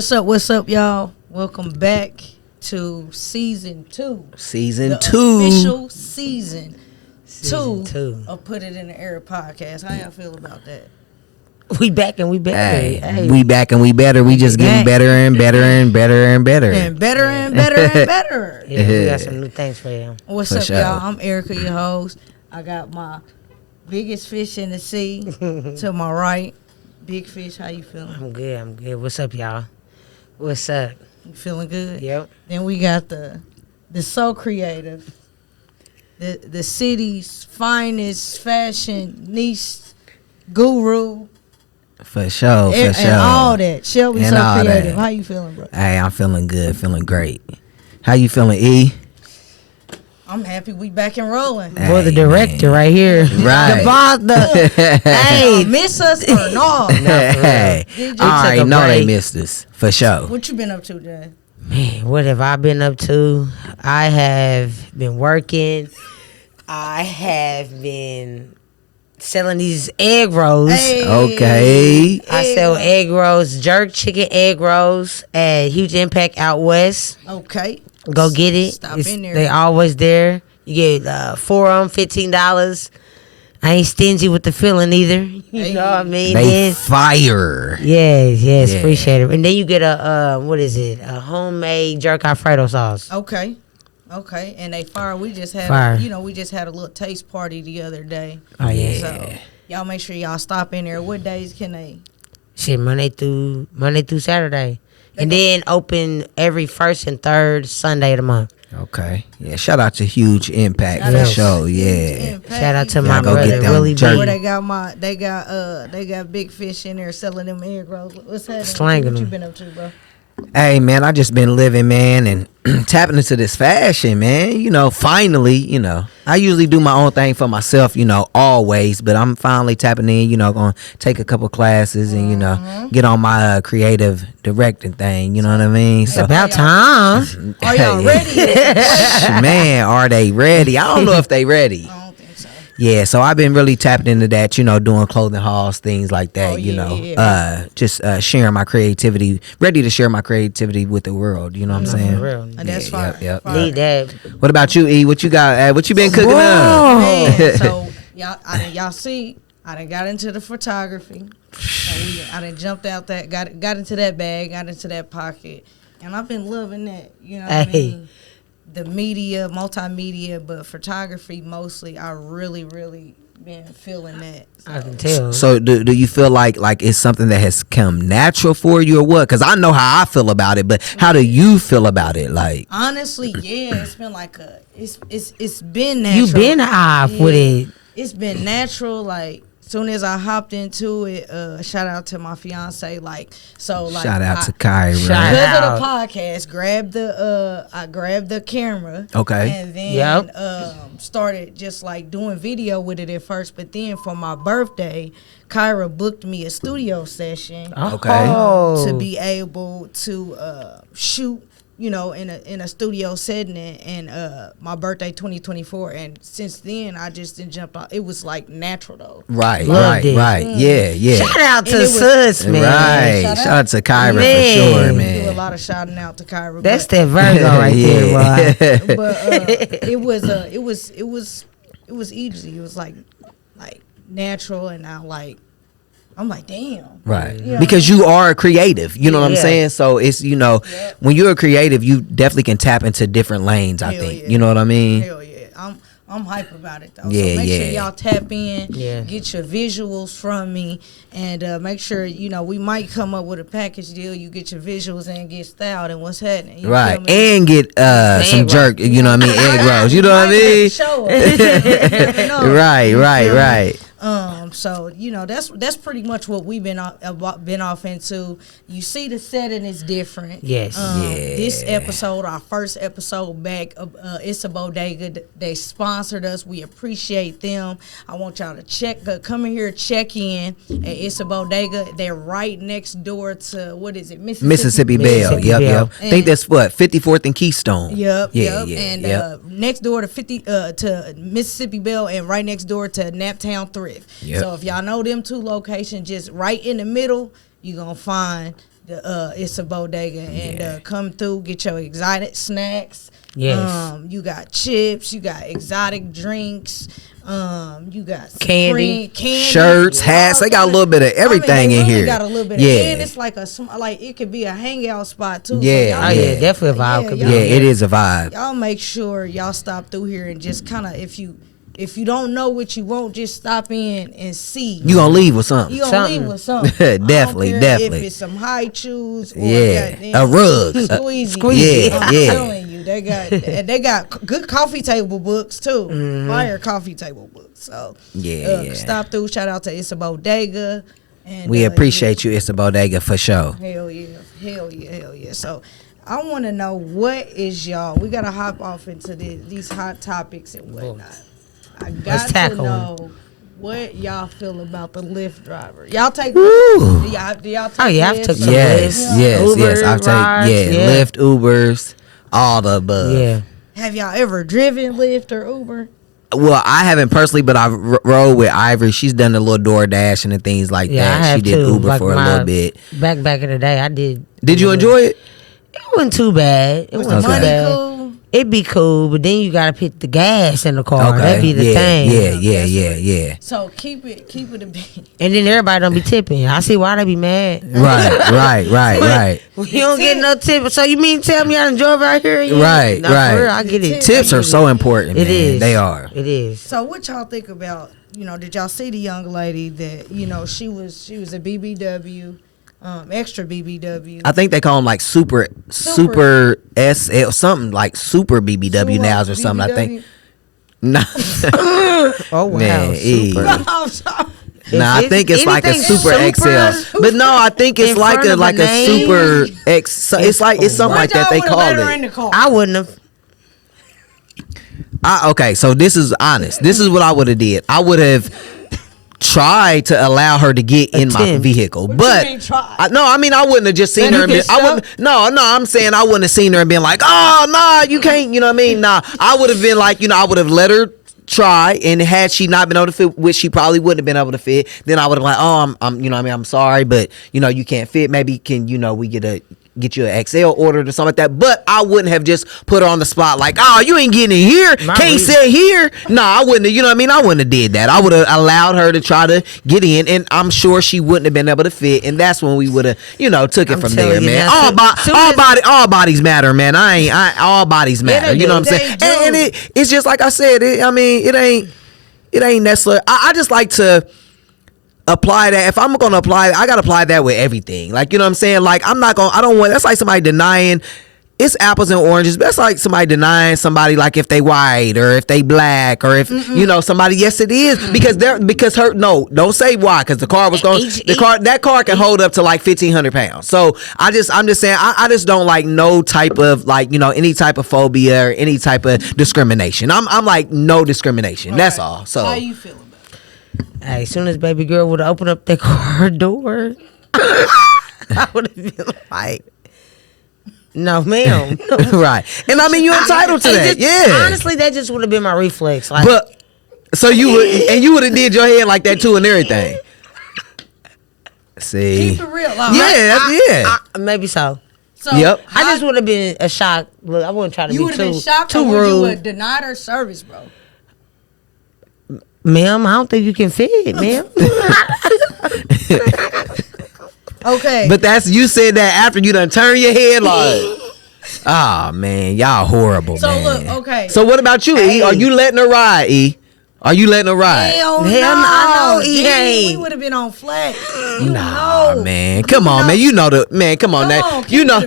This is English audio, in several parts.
What's up, y'all? Welcome back to season 2. Season 2. Official season Season 2 2 of Put It in the Air podcast. How y'all feel about that? We back and we better. Hey, we back and we better. We just getting better and better and better and better. And better and better and better. Yeah, we got some new things for you. What's For up, sure. y'all? I'm Erica, your host. I got my biggest fish in the sea to my right. Big Fish, how you feeling? I'm good. What's up, y'all? What's up? You feeling good? Yep. Then we got the So Creative, the city's finest fashion niche guru. For sure, for sure. And all that. Shelby And So all Creative. that. How you feeling, bro? Hey, I'm feeling good, feeling great. How you feeling, E? I'm happy we back and rolling. Boy, the director right here. Right. The boss. Hey, miss us or no? Hey, Did I you already took a know they break. missed us. For sure. What you been up to today? Man, what have I been up to? I have been working. I have been selling these egg rolls. Hey, Okay. I sell egg rolls, jerk chicken egg rolls at Huge Impact out west. Okay. Go get it. Stop in there. They always there. You get 4 of them, $15. I ain't stingy with the filling either. You know what I mean? They Then, fire. yes, Yeah. appreciate it. And then you get a a homemade jerk Alfredo sauce. Okay. And they fire. We just had Fire. we just had a little taste party the other day. Oh yeah. So y'all make sure y'all stop in there. What days can they? Shit, Monday through Saturday, and then open every first and third Sunday of the month. Okay. Yeah, shout out to Huge Impact Shout for out. sure. Yeah. Shout out to Y'all my go brother get them Willie jerky. Where B. they got Big Fish in there selling them egg rolls. What's happening? Slanging What you them. been up to, bro? Hey, man, I just been living, man, and tapping into this fashion, man. You know, finally, I usually do my own thing for myself, always, but I'm finally tapping in, going to take a couple classes and, get on my creative directing thing, you know what I mean? It's about time. Are y'all ready? Man, are they ready? I don't know if they ready. I don't think so. Yeah, so I've been really tapping into that, doing clothing hauls, things like that, Oh, yeah. just sharing my creativity, ready to share my creativity with the world, you know what I'm saying? For real. And that's fire. Yep. Fire. Need that. What about you, E? What you got? What you been cooking up? Man, so y'all see, I done got into the photography. I done jumped out that, got into that bag, got into that pocket, and I've been loving that. You know what I Hey. mean? The media, multimedia, but photography mostly. I really, really been feeling that. I can tell. So do you feel like it's something that has come natural for you or what? Because I know how I feel about it, but how do you feel about it? Like, Honestly, yeah, it's been like it's been natural. You been off with it. It's been natural. Like soon as I hopped into it, shout out to my fiance. shout out to Kyra. Shout Because out. of the podcast, I grabbed the camera. Okay. And then Yep. started just like doing video with it at first. But then for my birthday, Kyra booked me a studio session Okay. Oh. to be able to shoot, in a studio setting, and my birthday 2024. And since then, I just didn't jump out. It was like natural though. Right. Loved it. Yeah. Shout out And to it was- Sus, man. Right. Shout Shout out to Kyra Man. for sure, Do a man. lot of shouting out to Kyra. That's but, that Virgo right there, boy. but it was easy. It was like natural, and I'm like, damn. Right. Yeah. Because you are a creative. You know what I'm Yeah. saying? So it's, when you're a creative, you definitely can tap into different lanes, I Hell think. yeah. You know what I mean? Hell yeah. I'm hype about it though. Yeah, so make yeah. sure y'all tap in, Yeah. get your visuals from me, and make sure we might come up with a package deal. You get your visuals and get styled and what's happening. You Right. feel me? And get some Egg jerk, you know what I mean? Egg rolls. You know what I Might have to mean? show us. You know. Right. So that's pretty much what we've been off into. You see, the setting is different. Yes. This episode, our first episode back, it's a bodega. They sponsored us. We appreciate them. I want y'all to come in here, check in at It's a Bodega. They're right next door to, what is it, Mississippi Belle. Mississippi Yep. Belle. I think that's what, 54th and Keystone. Yep. Yeah. And next door to to Mississippi Belle, and right next door to Naptown Thrift. Yep. So if y'all know them two locations, just right in the middle, you're gonna find It's a Bodega, and come through, get your exotic snacks. Yes. You got chips, you got exotic drinks, you got Candy. Shirts, hats. They got a little bit of everything they in really here. got a little bit and it's like it could be a hangout spot too. Yeah. So Oh yeah, definitely a vibe. Could be. Yeah, it is a vibe. y'all make sure y'all stop through here and just kind of, if you don't know what you want, just stop in and see. You gonna leave with something. You gonna leave with something. Definitely, I don't care definitely. If it's some high chews or a rug. Squeezy. Yeah, I'm yeah. telling you, they got good coffee table books too. Fire coffee table books. So Yeah. stop through. Shout out to It's a Bodega. And We appreciate you. It's a Bodega for sure. Hell yeah. So I want to know, what is y'all? We gotta hop off into these hot topics and whatnot. I got to know what y'all feel about the Lyft driver. Y'all take Lyft? Do y'all take I've Lyft? took some Yes, Lyft. yes. Uber I've rides, taken Lyft, Ubers, all the above. Yeah. Have y'all ever driven Lyft or Uber? Well, I haven't personally, but I rode with Ivory. She's done a little DoorDash and things like Yeah, I that. have She did too. Uber Like for a little bit. Back in the day, I did. Did you enjoy it? It wasn't too bad. It Was wasn't the too money bad. cool? It'd be cool, but then you gotta put the gas in the car. Okay. That'd be the thing. Yeah. So keep it a bit. And then everybody don't be tipping. I see why they be mad. Right. Well, you don't get no tip. So you mean tell me I done drove out here? Right. For real, I get it. Tips are so important, It man. is. They are. It is. So what y'all think about, did y'all see the young lady that, she was a BBW, extra BBW. I think they call them like super SL, something like super BBW nows or something. I think. Nah. Oh wow. Man, Super. I'm sorry. Nah, I think it's like a anything super XL. But no, I think it's in like front of a name? super X. So it's something like that they call let her in it. the car? I wouldn't have. Okay, so this is honest. This is what I would have did. I would have tried to allow her to get in my Attempt. vehicle, What but you mean try? I mean I wouldn't have just seen Let her. her And get I wouldn't. No, I'm saying I wouldn't have seen her and been like, oh no, you can't. You know what I mean? Nah, I would have been like, I would have let her try, and had she not been able to fit, which she probably wouldn't have been able to fit, then I would have like, oh, I'm sorry, but you can't fit. Maybe can we get you an XL ordered or something like that. But I wouldn't have just put her on the spot like, oh, you ain't getting in here. Can't sit here. No, I wouldn't have, I wouldn't have did that. I would have allowed her to try to get in, and I'm sure she wouldn't have been able to fit, and that's when we would have, took it from there, man. All bodies matter, man. All bodies matter. You know what I'm saying? And it's just like I said, it ain't necessarily, I just like to apply that. If I'm gonna apply it, I gotta apply that with everything. Like, you know what I'm saying? Like, I don't want, that's like somebody denying, it's apples and oranges. That's like somebody denying somebody, like if they white or if they black or if somebody. Yes, it is, because don't say why, because the car was going. That car can hold up to like 1,500 pounds. So I'm just saying, I just don't like no type of like any type of phobia or any type of discrimination. I'm like no discrimination. That's all. So How you feeling? Hey, as soon as baby girl would open up that car door, I would have been like, no, ma'am. right. And I mean, you're entitled to that. Yeah. Honestly, that just would have been my reflex. Like, But so you would have did your head like that too and everything. See. Keep it real. maybe so. So Yep. I just would have been a shock. Look, I wouldn't try to You be would have been shocked, too or would you rude. have denied her service, bro? Ma'am, I don't think you can fit, ma'am. Okay. But you said that after you done turn your head like, ah, man, y'all horrible, So man. look, okay. So what about you, E? Are you letting her ride, E? Are you letting her ride? Hell Hell no, I know he We ain't. would have been on flat. Nah, man. Come on, man. Come on,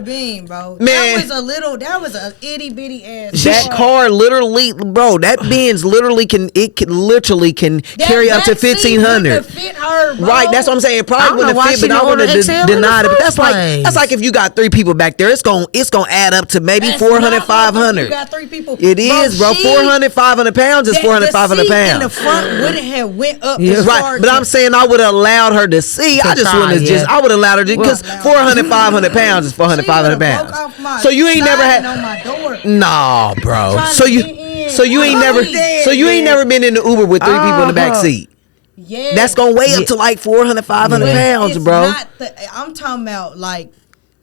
Beam, bro. Man. That was a itty bitty ass. That car literally, bro. That Benz literally can carry up to 1,500. Fit her, bro. Right, that's what I'm saying. It I probably don't know wouldn't why have she fit, but I didn't wouldn't order have XL in the denied it. But first place. that's like if you got 3 people back there, it's gonna add up to maybe That's 400, not like 500. You got 3 people. It is, bro. 400, 500 pounds is 400, 500 The pounds. seat in the front wouldn't have went up. Yeah. as Right, far but as- I'm saying I would have allowed her to see. I just wouldn't have I would have allowed her to, because 400, 500 pounds is 400, She 500 would've broke pounds. off my So you ain't never siding had. on my door. Nah, bro. Trying So to you, get in. so you ain't I'm never, dead, so you ain't man. never been in the Uber with 3 people in the back seat. Yeah. That's gonna weigh up to like 400, 500 But pounds, it's bro. not I'm talking about like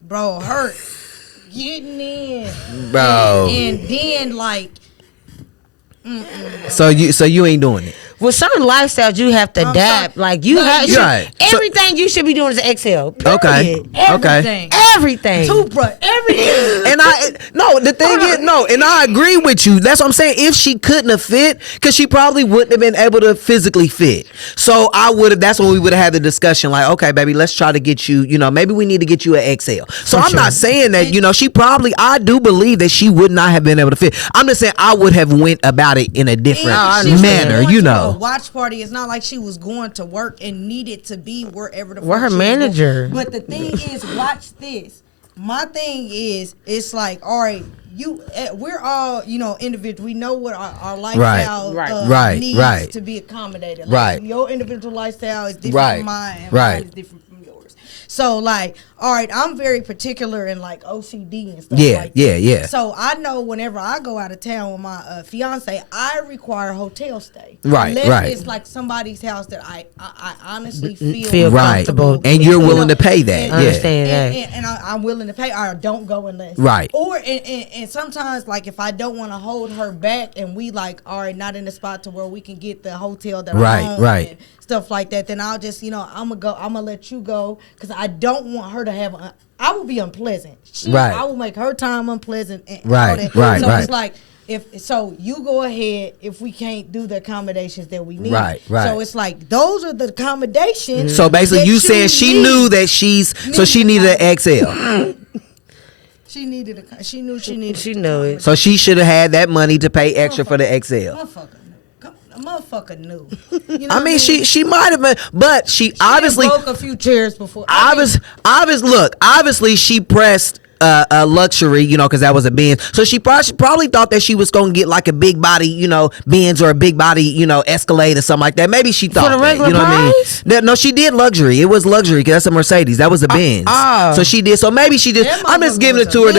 bro, her getting in, Bro. and then like. So you ain't doing it. With certain lifestyles, you have to adapt. sorry. Like you have Right. everything you should be doing is exhale. Okay. Period. Everything. Everything. Toothbrush, everything. And the thing is, and I agree with you. That's what I'm saying. If she couldn't have fit, because she probably wouldn't have been able to physically fit. So that's when we would have had the discussion, like, okay, baby, let's try to get you, maybe we need to get you an XL. So I'm not saying that, she probably, I do believe that she would not have been able to fit. I'm just saying I would have went about it in a different manner, A watch party. It's not like she was going to work and needed to be wherever the Where fuck her she was going. manager. But the thing is, watch this. My thing is, it's like, all right, we're all, individual. We know what our lifestyle needs to be accommodated. Like, your individual lifestyle is different from mine, and mine is different from yours. So, like, all right, I'm very particular in like OCD and stuff like that. Yeah. So I know whenever I go out of town with my fiance, I require hotel stay. Right. It's like somebody's house that I honestly feel comfortable. And you're willing to pay that. Understand that. And I'm willing to pay. I don't go unless. Right. Or and sometimes, like, if I don't want to hold her back and we like, all right, not in the spot to where we can get the hotel that I want. And stuff like that, then I'll just, I'm gonna let you go, because I don't want her to have I will be unpleasant. I will make her time unpleasant and all that. So it's like, you go ahead if we can't do the accommodations that we need. Right. So it's like, those are the accommodations. So basically you saying she knew that she needed an XL. She knew it. So she should have had that money to pay extra for the XL. Motherfucker knew. I mean, she might have been, but she obviously broke a few chairs before. Obviously she pressed a luxury, because that was a Benz. So she probably thought that she was gonna get like a big body, Benz, or a big body, Escalade or something like that. Maybe she thought for the that, regular price? What I mean? No, she did luxury. It was luxury because that's a Mercedes. That was a Benz. So she did. So maybe she did. I'm just giving it to her.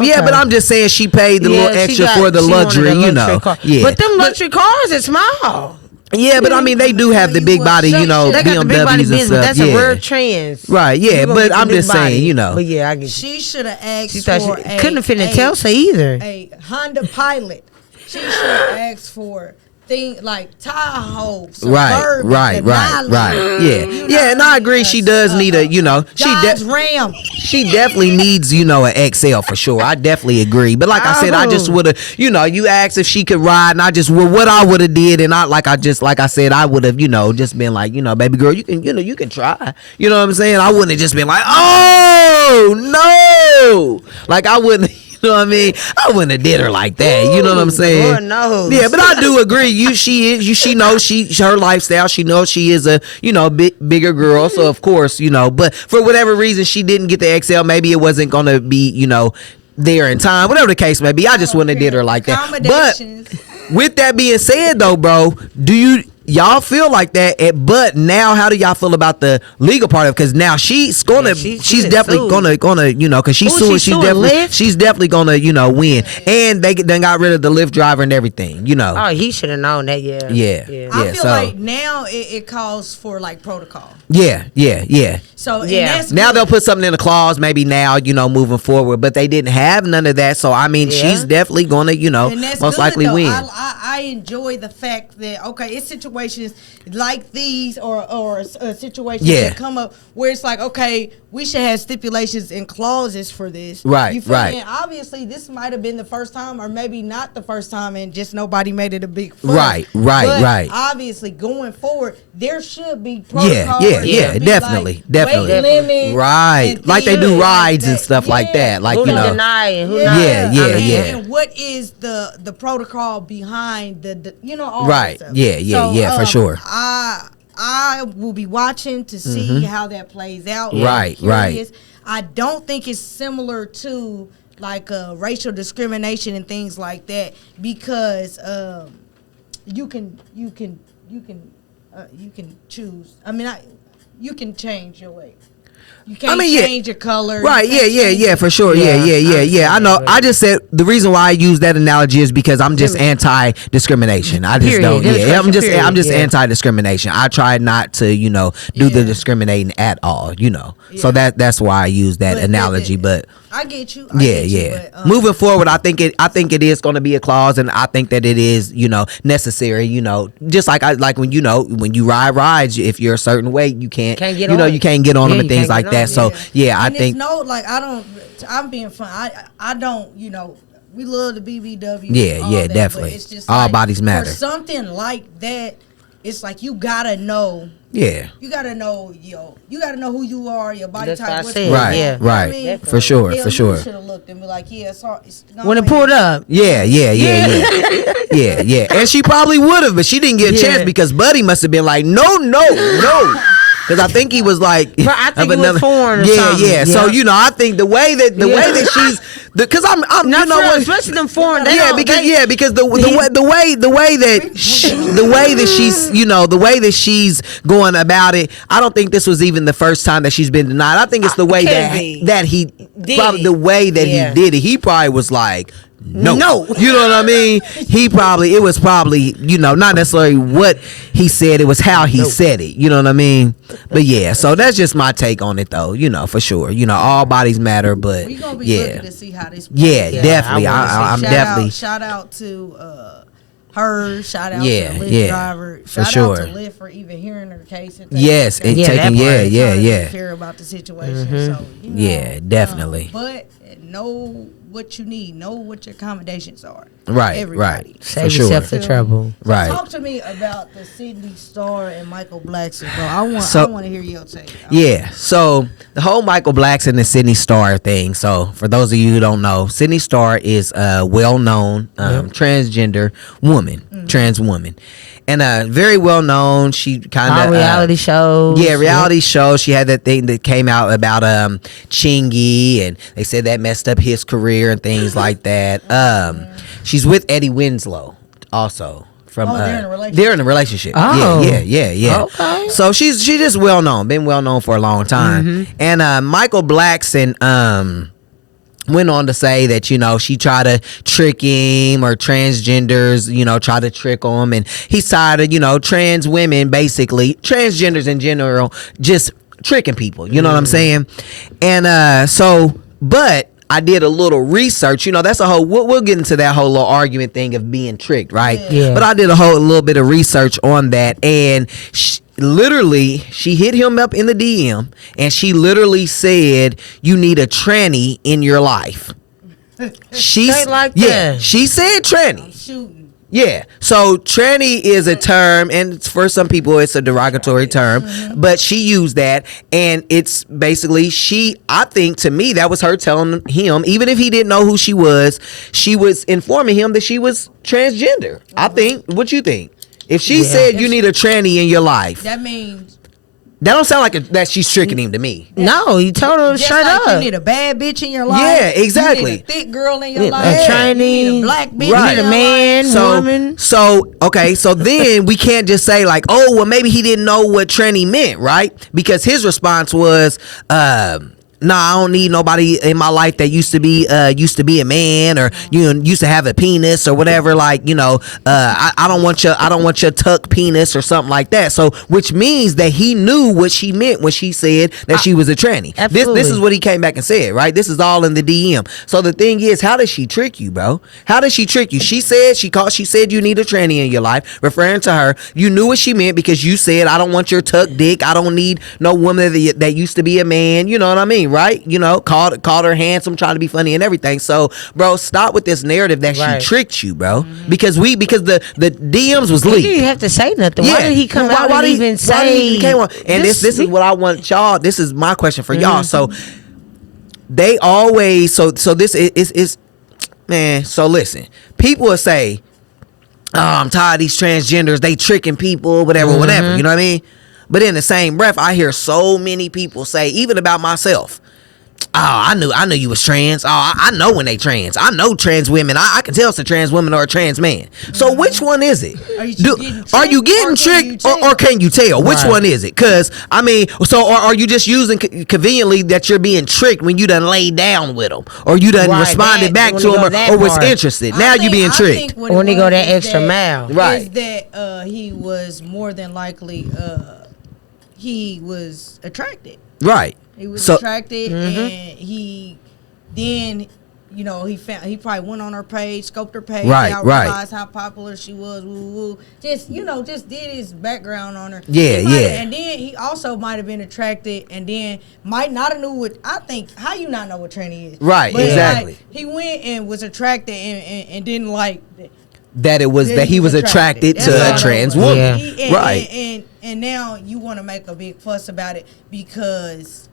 Yeah, but I'm just saying she paid the little extra for the luxury, car. Yeah, but them luxury cars is small. Yeah, but I mean, they do have the big body, they got the big body BMWs and business, stuff. That's a rare trend. Right, yeah, but I'm just saying, But yeah, I get you. She should have asked She thought for she couldn't have fit in Tulsa either. a Honda Pilot. She should have asked for thing like Tahoe, Suburban, right. Yeah, and I agree. She does need a, Ram. She definitely needs, an XL for sure. I definitely agree. But like I said, I just would have, you asked if she could ride, and I just what I would have did, and I said, I would have, just been like, baby girl, you can try. You know what I'm saying? I wouldn't have just been like, oh no, like I wouldn't. You know what I mean? I wouldn't have did her like that. You know what I'm saying? Lord knows. Yeah, but I do agree. She knows her lifestyle. She knows she is a bigger girl. So of course, but for whatever reason she didn't get the XL. Maybe it wasn't gonna be there in time. Whatever the case may be, I just wouldn't have did her like that. But with that being said, though, bro, y'all feel like that, but now how do y'all feel about the legal part of it? Because now she's definitely gonna because she's suing. She's definitely gonna win, and they then got rid of the Lyft driver and everything. Oh, he should have known that. Yeah. I feel like now it calls for like protocol. Yeah. So now they'll put something in the clause, maybe now, moving forward, but they didn't have none of that. So I mean, she's definitely gonna, most likely win. I enjoy the fact that it's situations like these or situations that come up where it's like, okay, we should have stipulations and clauses for this. Right, you feel me? And obviously this might have been the first time, or maybe not the first time, and just nobody made it a big fuss. Right. Obviously going forward, there should be protocol. Yeah, definitely. Weight limit, right, like they do rides and stuff like that. Like who deny and who not. And what is the protocol behind the all right? That stuff. Yeah, for sure. I will be watching to see how that plays out. Right. I don't think it's similar to like racial discrimination and things like that, because you can choose. I mean, you can change your way. You can't change your color. Right, yeah, for sure. Yeah. I know. I just said the reason why I use that analogy is because I'm just anti-discrimination. I just don't. Yeah, I'm just anti-discrimination. I try not to, do the discriminating at all. So that's why I use that analogy. But I get you. But, moving forward, I think it is going to be a clause, and I think that it is, necessary. Just like when you ride rides, if you're a certain weight, you can't get on. You can't get on them and things like that. So I think I'm being fun. I don't. We love the BBW. Yeah, definitely. But it's just all bodies matter. For something like that, it's like you gotta know. Yeah. You gotta know, you gotta know who you are, your body type. Right. Right. I mean, for sure. You should have looked and be like, when it pulled up. Yeah. And she probably would have, but she didn't get a chance because Buddy must have been like, no. Because I think he was like, I think it was foreign or something. Yeah. So I think the way that she's, because I'm especially them foreign. Because the way that she's going about it, I don't think this was even the first time that she's been denied. I think it's the way that he probably the way that he did it. He probably was like, no. You know what I mean? It was probably, not necessarily what he said, it was how he said it. You know what I mean? But yeah, so that's just my take on it though, for sure. All bodies matter, but we're gonna be looking to see how this plays. Yeah, definitely. I'm definitely shout out to her, shout out to the Lyft driver, shout out to Lyft for even hearing her case and taking care about the situation. So definitely. But know what you need, know what your accommodations are. Right, everybody. right. Save yourself the trouble. So right. Talk to me about the Sydney Star and Michael Blackson, bro. I want to hear your take. So the whole Michael Blackson and Sydney Star thing. So for those of you who don't know, Sydney Star is a well-known transgender woman, trans woman. And very well known. She kind of reality shows. Yeah, reality shows. She had that thing that came out about Chingy, and they said that messed up his career and things like that. She's with Eddie Winslow also. From they're in a relationship. Oh. Yeah. Okay. So she's just well known, been well known for a long time. And Michael Blackson went on to say that, she tried to trick him, or transgenders, try to trick him. And he's tired of, trans women, basically, transgenders in general, just tricking people. You know what I'm saying? And but I did a little research. That's a whole, we'll get into that whole little argument thing of being tricked, right? Yeah. But I did a little bit of research on that. And literally, she hit him up in the DM, and she literally said, "You need a tranny in your life." She said tranny. I'm shooting. Yeah. So tranny is a term, and for some people it's a derogatory term, but she used that, and it's basically I think, to me, that was her telling him, even if he didn't know who she was informing him that she was transgender. I think. What you think? If she said you need a tranny in your life, that means that don't sound like that she's tricking him to me. No, you told her straight like up. You need a bad bitch in your life. Yeah, exactly. You need a thick girl in your life. A tranny. You need a black bitch. Right. In You need a man, woman. So then we can't just say like, oh, well, maybe he didn't know what tranny meant, right? Because his response was, I don't need nobody in my life that used to be a man, or used to have a penis or whatever. Like, I don't want your tuck penis or something like that. So, which means that he knew what she meant when she said that she was a tranny. This is what he came back and said, right? This is all in the DM. So the thing is, how did she trick you, bro? How did she trick you? She said you need a tranny in your life, referring to her. You knew what she meant because you said, I don't want your tuck dick. I don't need no woman that used to be a man. You know what I mean? Right? Called her handsome, trying to be funny and everything. So, bro, stop with this narrative that she tricked you, bro. Because the DMs was leaked. He didn't have to say nothing. Why did he come out and even say? And this is what I want y'all. This is my question for y'all. So they always so this is man. So listen, people will say, "Oh, I'm tired of these transgenders. They tricking people, whatever. You know what I mean?" But in the same breath, I hear so many people say, even about myself, I knew you was trans. Oh, I know when they trans. I know trans women. I can tell it's a trans woman or a trans man. So which one is it? Are you getting tricked or can you tell? Which one is it? Because, I mean, so are you just using conveniently that you're being tricked when you done laid down with them? Or you done responded back to them or was interested? Now you being tricked. When they go that extra mile. Right. Is that he was more than likely, he was attracted. Right. He was attracted, and he then, he probably went on her page, scoped her page, realized how popular she was, just did his background on her. And then he also might have been attracted, and then might not have knew what, I think, how you not know what tranny is? Right, but exactly. He went and was attracted and didn't like that it was that he was attracted to a trans woman. And now you want to make a big fuss about it because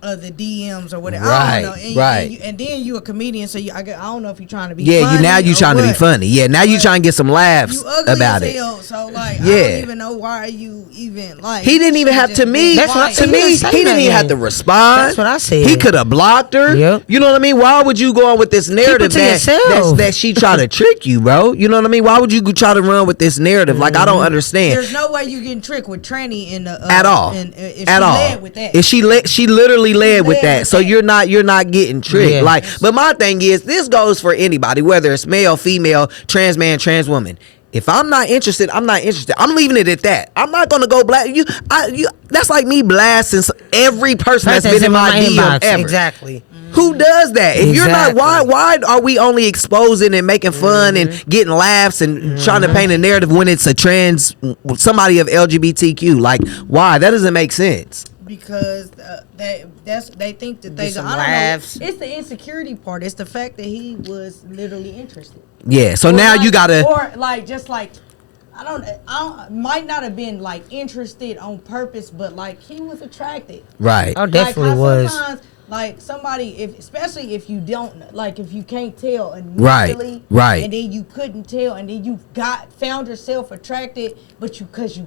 of the DMs or whatever. I don't know. And then you a comedian, so I don't know if you're trying to be funny. Now you trying to be funny. Yeah, now you trying to get some laughs you ugly about as hell, so I don't even know why you even he didn't even have to me. That's what to me. He didn't even have to respond. That's what I said. He could have blocked her. Yep. You know what I mean? Why would you go on with this narrative that she tried to trick you, bro? You know what I mean? Why would you try to run with this narrative? Like I don't understand. There's no way you getting tricked with tranny in the at all. At all. Led with that. If she literally led with that. So you're not getting tricked. Yeah. Like, but my thing is, this goes for anybody, whether it's male, female, trans man, trans woman. If I'm not interested, I'm not interested. I'm leaving it at that. I'm not gonna go blast you. That's like me blasting every person that's been in my DM ever. Exactly. Who does that? If you're not, why are we only exposing and making fun and getting laughs and trying to paint a narrative when it's a trans somebody of LGBTQ? Like, why? That doesn't make sense. Because they think that I don't know. It's the insecurity part. It's the fact that he was literally interested. Yeah. So now you gotta I don't might not have been like interested on purpose, but like he was attracted. Right. Oh, definitely was. Sometimes, like somebody, especially if you don't, like if you can't tell initially, right, and then you couldn't tell, and then you found yourself attracted, but because you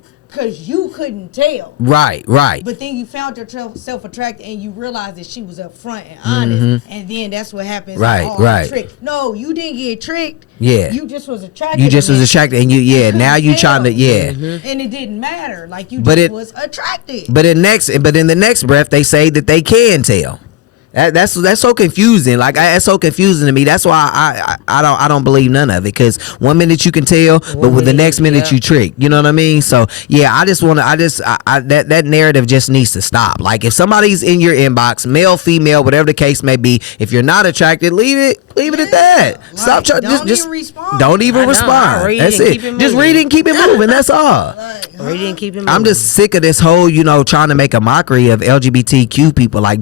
couldn't tell. Right. But then you found yourself attracted and you realized that she was upfront and honest. And then that's what happens. Right. Tricked. No, you didn't get tricked. Yeah. You just was attracted. And now you trying to, And it didn't matter. Like you was attracted. But in the next breath, they say that they can tell. That's so confusing. Like that's so confusing to me. That's why I don't believe none of it. Because one minute you can tell, but with the next minute you trick. You know what I mean? So yeah, that narrative just needs to stop. Like if somebody's in your inbox, male, female, whatever the case may be, if you're not attracted, leave it at that. Stop trying. Just respond. Don't even respond. That's it. Just read it and keep it moving. That's all. Read it and keep it moving. I'm just sick of this whole trying to make a mockery of LGBTQ people. Like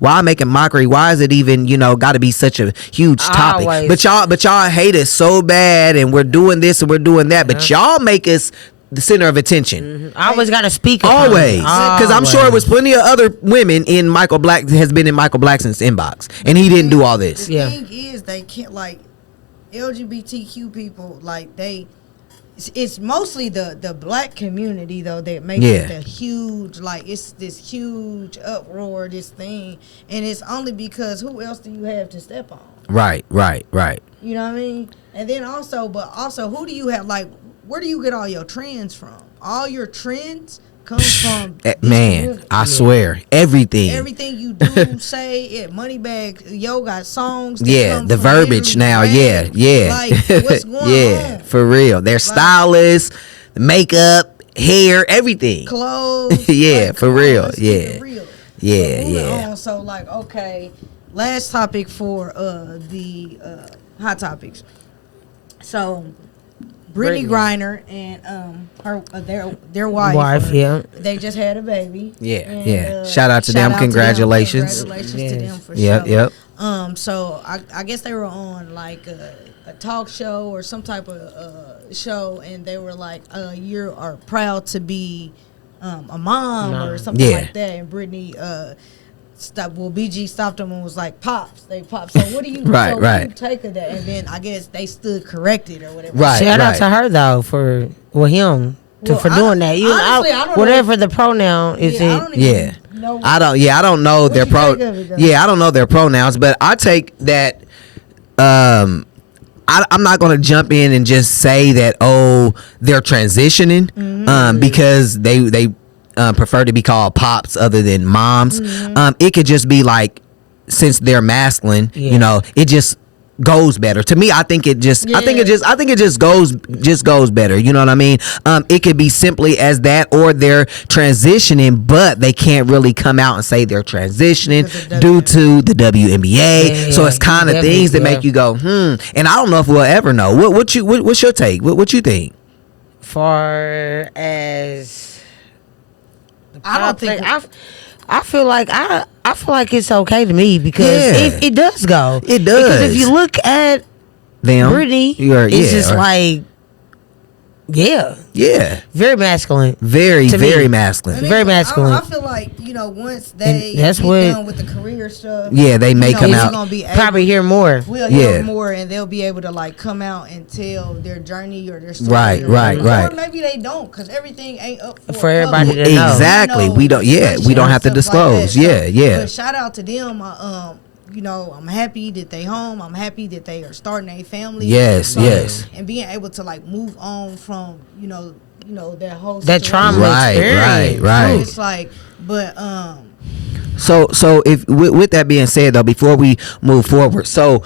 why making mockery? Why is it even got to be such a huge topic? But y'all hate us so bad, and we're doing this and we're doing that. But y'all make us the center of attention. I always got to speak. Always, because I'm sure it was plenty of other women in Michael Blackson's inbox, and he didn't do all this. The thing is, they can't LGBTQ people It's mostly the black community though that makes it a huge it's this huge uproar, this thing, and it's only because who else do you have to step on? Right. You know what I mean? And then also who do you have? Like, where do you get all your trends from? All your trends come from I swear everything you do say Moneybag got songs the verbiage now like what's going on for real, their stylists, makeup, hair, everything, clothes for real. So okay, last topic for the hot topics. So Brittany Griner and their wife, they just had a baby. Shout out to them. Congratulations. Congratulations to them for sure. Yep. So I guess they were on like a talk show or some type of show, and they were like, "You are proud to be a mom or something like that." And Brittany BG stopped them and was like, "Pops." They popped. So what do you what do you take of that? And then I guess they stood corrected or whatever. Shout out to her though for him for doing that. Honestly, I don't whatever the pronoun is. I don't even know. I don't know their you take of it, though? I don't know their pronouns, but I take that. I'm not gonna jump in and just say that they're transitioning, because they prefer to be called pops other than moms. It could just be like, since they're masculine, it just goes better to me. I think it just goes better. You know what I mean? It could be simply as that, or they're transitioning, but they can't really come out and say they're transitioning due to the WNBA. So it's kind of things that make you go, And I don't know if we'll ever know. What's your take? What you think? Far as I don't think. I feel like it's okay to me, because it does go. It does. Because if you look at Them, Brittany, it's just like, very masculine. very masculine. Very masculine. I feel like once they that's get what- done with the career stuff, They may come we're out. gonna be Probably hear more. We'll hear more, and they'll be able to like come out and tell their journey or their story. Right. Or maybe they don't, because everything ain't up For everybody to know. Exactly. We don't. Yeah, we don't have to disclose. But shout out to them. I'm happy that they home. I'm happy that they are starting a family. Yes. And being able to like move on from that whole That situation. trauma experience. Right. So it's like, but So if with that being said, though, before we move forward, so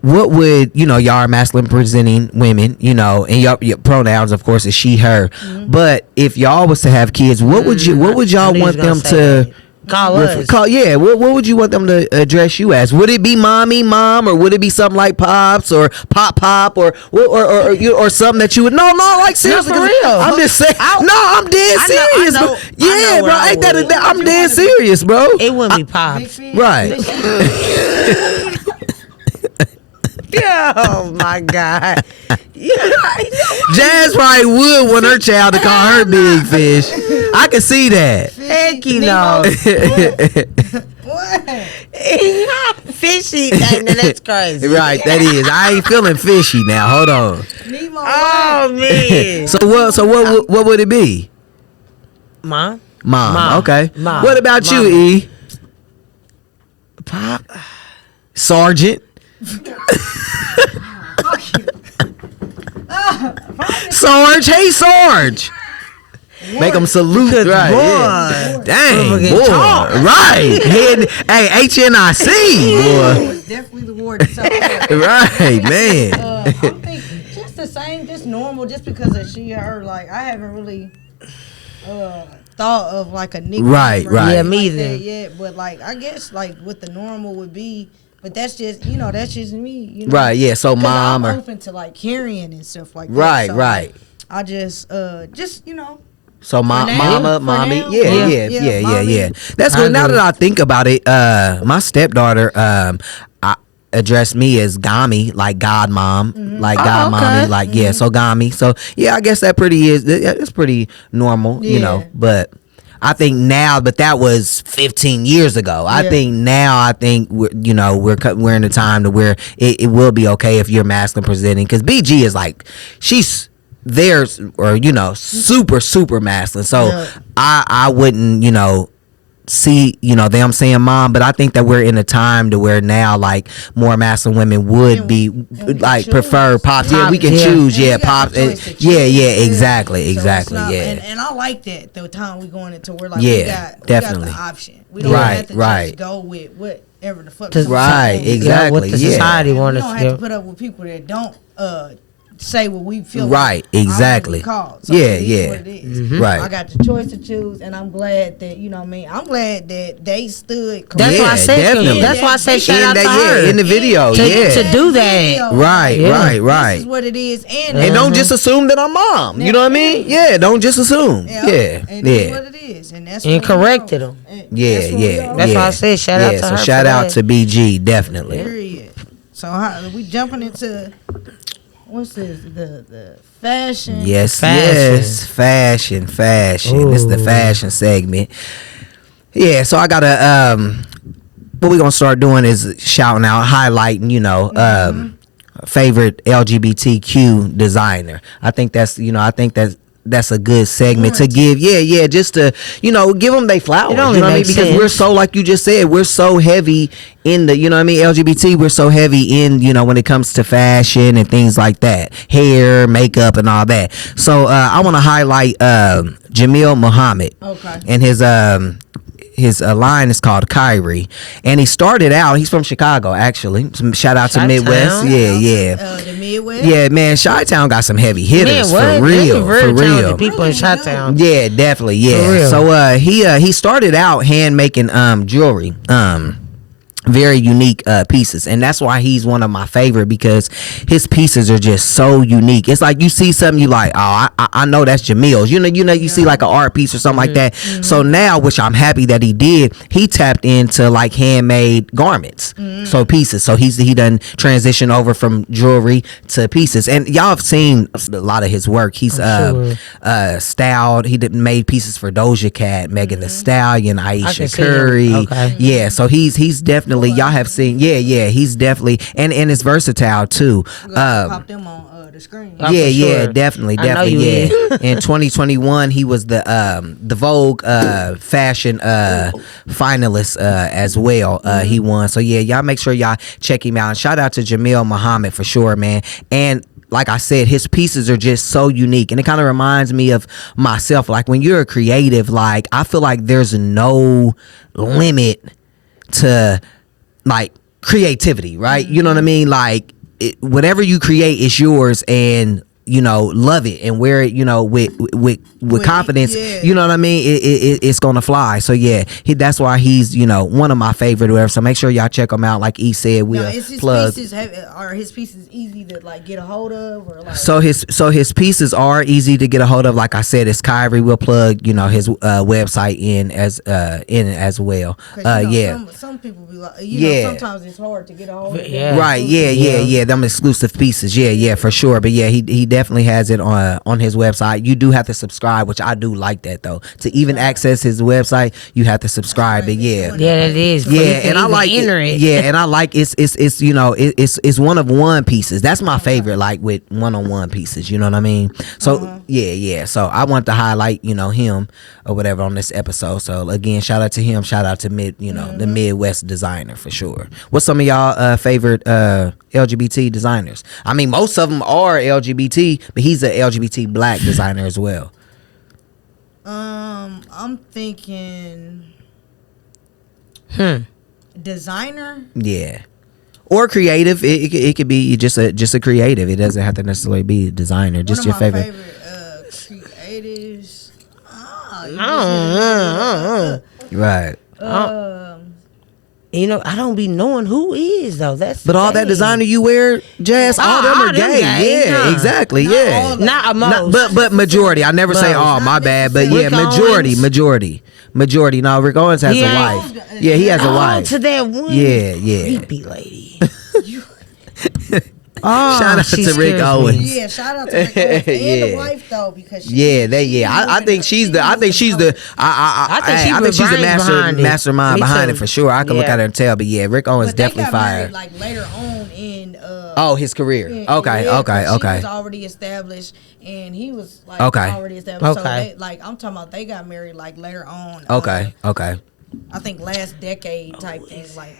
what would y'all are masculine presenting women, and your pronouns, of course, is she, her. But if y'all was to have kids, what would y'all want them to call us? What would you want them to address you as? Would it be mommy, mom, or would it be something like pops or pop, or something that you would? No, like seriously, for real. I'm just saying. I'm dead serious. I know bro. what I Ain't that? would. I'm dead serious, bro. It wouldn't be pops. Right. Oh my God. Jazz probably would want her child to call her big fish. I can see that. Heck, what? Fishy. That's crazy. Right, that is. I ain't feeling fishy now. Hold on. Oh man. So what would it be? Mom. Okay. Mom. What about you, E? Pop. Sergeant. Sarge, hey Sarge. Make them salute, right? Boy. Dang, boy, Talk. right? Hey, HNIC, boy. It's definitely the word. Right, man. I'm thinking just the same, just normal, just because of she, her. Like I haven't really thought of like a nickname. Right. Yeah, Like me either. that yet, but like I guess like what the normal would be. But that's just that's just me. Right, yeah. So 'Cause mom I'm or open to like carrying and stuff like right, that. So, right. I just So mama, mommy, now? yeah. Mommy. That's good. Now that I think about it, my stepdaughter addressed me as Gami, like God mom, like God mommy, like so Gami. So yeah, I guess it's pretty normal, but I think now, but that was 15 years ago. I think we're in a time to where it will be okay if you're masculine presenting, because BG is like, she's theirs, or super masculine. So I wouldn't see them saying mom, but I think that we're in a time to where now like more masculine women would be like prefer pops. Yeah, we can choose. Yeah, pops. Yeah, exactly. So Yeah. and I like that the time we going into where like Yeah, we definitely. got the option. We don't have to just go with whatever the fuck. Right, exactly. What the society We wants don't us have to to put up with people that don't say what we feel. Right, like exactly. Called. So Yeah, it is yeah. what it is. Right. I got the choice to choose, and I'm glad that I'm glad that they stood. That's Yeah, why I said. definitely. That's why I said shout out to Yeah, her. in the video. To do that. Right. This is what it is, And don't just assume that I'm mom. You know what I mean? Yeah, don't just assume. Yeah. And that's what it is, and that's And what we corrected know. them. Yeah. That's why I said shout out to her. So shout for out that. to BG, definitely. Period. So we jumping into what's this? The fashion. Yes, Fashion. fashion. This is the fashion segment. Yeah, so I gotta what we gonna start doing is shouting out, highlighting, favorite LGBTQ designer. I think that's that's a good segment to give. Just to give them they flowers. You know what I mean? Because we're so, like you just said, we're so heavy in the LGBT. We're so heavy in when it comes to fashion and things like that, hair, makeup, and all that. So I want to highlight Jamil Muhammad. Okay. And his line is called Kyrie, and he started out. He's from Chicago, actually. Shout out to Midwest. The Midwest. Yeah, man. Chi-Town got some heavy hitters for real. People in Chi-Town. Yeah, definitely. Yeah. So he started out hand making jewelry. Very unique pieces, and that's why he's one of my favorite, because his pieces are just so unique. It's like you see something, you like, oh, I know that's Jamil's. You see like an art piece or something like that. So now, which I'm happy that he did, he tapped into like handmade garments, so pieces. So he done transition over from jewelry to pieces, and y'all have seen a lot of his work. He's styled. He made pieces for Doja Cat, Megan Thee Stallion, Aisha Curry. Okay. Yeah, so he's definitely. Y'all have seen, he's definitely, and it's versatile too. Pop them on the screen. Definitely. In 2021, he was the Vogue fashion finalist as well. He won. So y'all make sure y'all check him out. And shout out to Jamil Muhammad for sure, man. And like I said, his pieces are just so unique, and it kind of reminds me of myself. Like when you're a creative, like I feel like there's no limit to like creativity, right? You know what I mean? Like whatever you create is yours, and love it and wear it, with confidence. You know what I mean? It's gonna fly. So that's why he's one of my favorite or whatever. So make sure y'all check him out. Like he said, we'll plug. Are his pieces easy to like get a hold of, or like? So his pieces are easy to get a hold of. Like I said, it's Kyrie. We'll plug his website in as well. Some people be like, sometimes it's hard to get a hold of. Right. Them exclusive pieces. For sure. But he definitely has it on his website. You do have to subscribe, which I do like that though. To even access his website, you have to subscribe. But it is. And I like it. And I like it's one of one pieces. That's my favorite, like with one-on-one pieces. You know what I mean? So So I want to highlight him or whatever on this episode. So again, shout out to him. Shout out to the Midwest designer for sure. What's some of y'all favorite LGBT designers? I mean, most of them are LGBT, but he's an LGBT black designer as well. I'm thinking designer. Yeah. Or creative. It could be just a creative. It doesn't have to necessarily be a designer. Just your favorite. Creatives. Right. I don't be knowing who is though. But all that designer you wear, Jazz, all them are gay. Yeah, exactly. But majority. I never say all. My bad. But majority. No, Rick Owens has a wife. Yeah, he has a wife. To that one. Yeah. Creepy lady. Shout out to Rick Owens. Yeah, shout out to Rick Owens and the wife though, because I think she's the mastermind behind it for sure. I can look at her and tell, but Rick Owens definitely fired. Like later on in his career. She Okay. was already established, and he was like already established. Okay. So I'm talking about they got married like later on. Okay. I think last decade type thing, like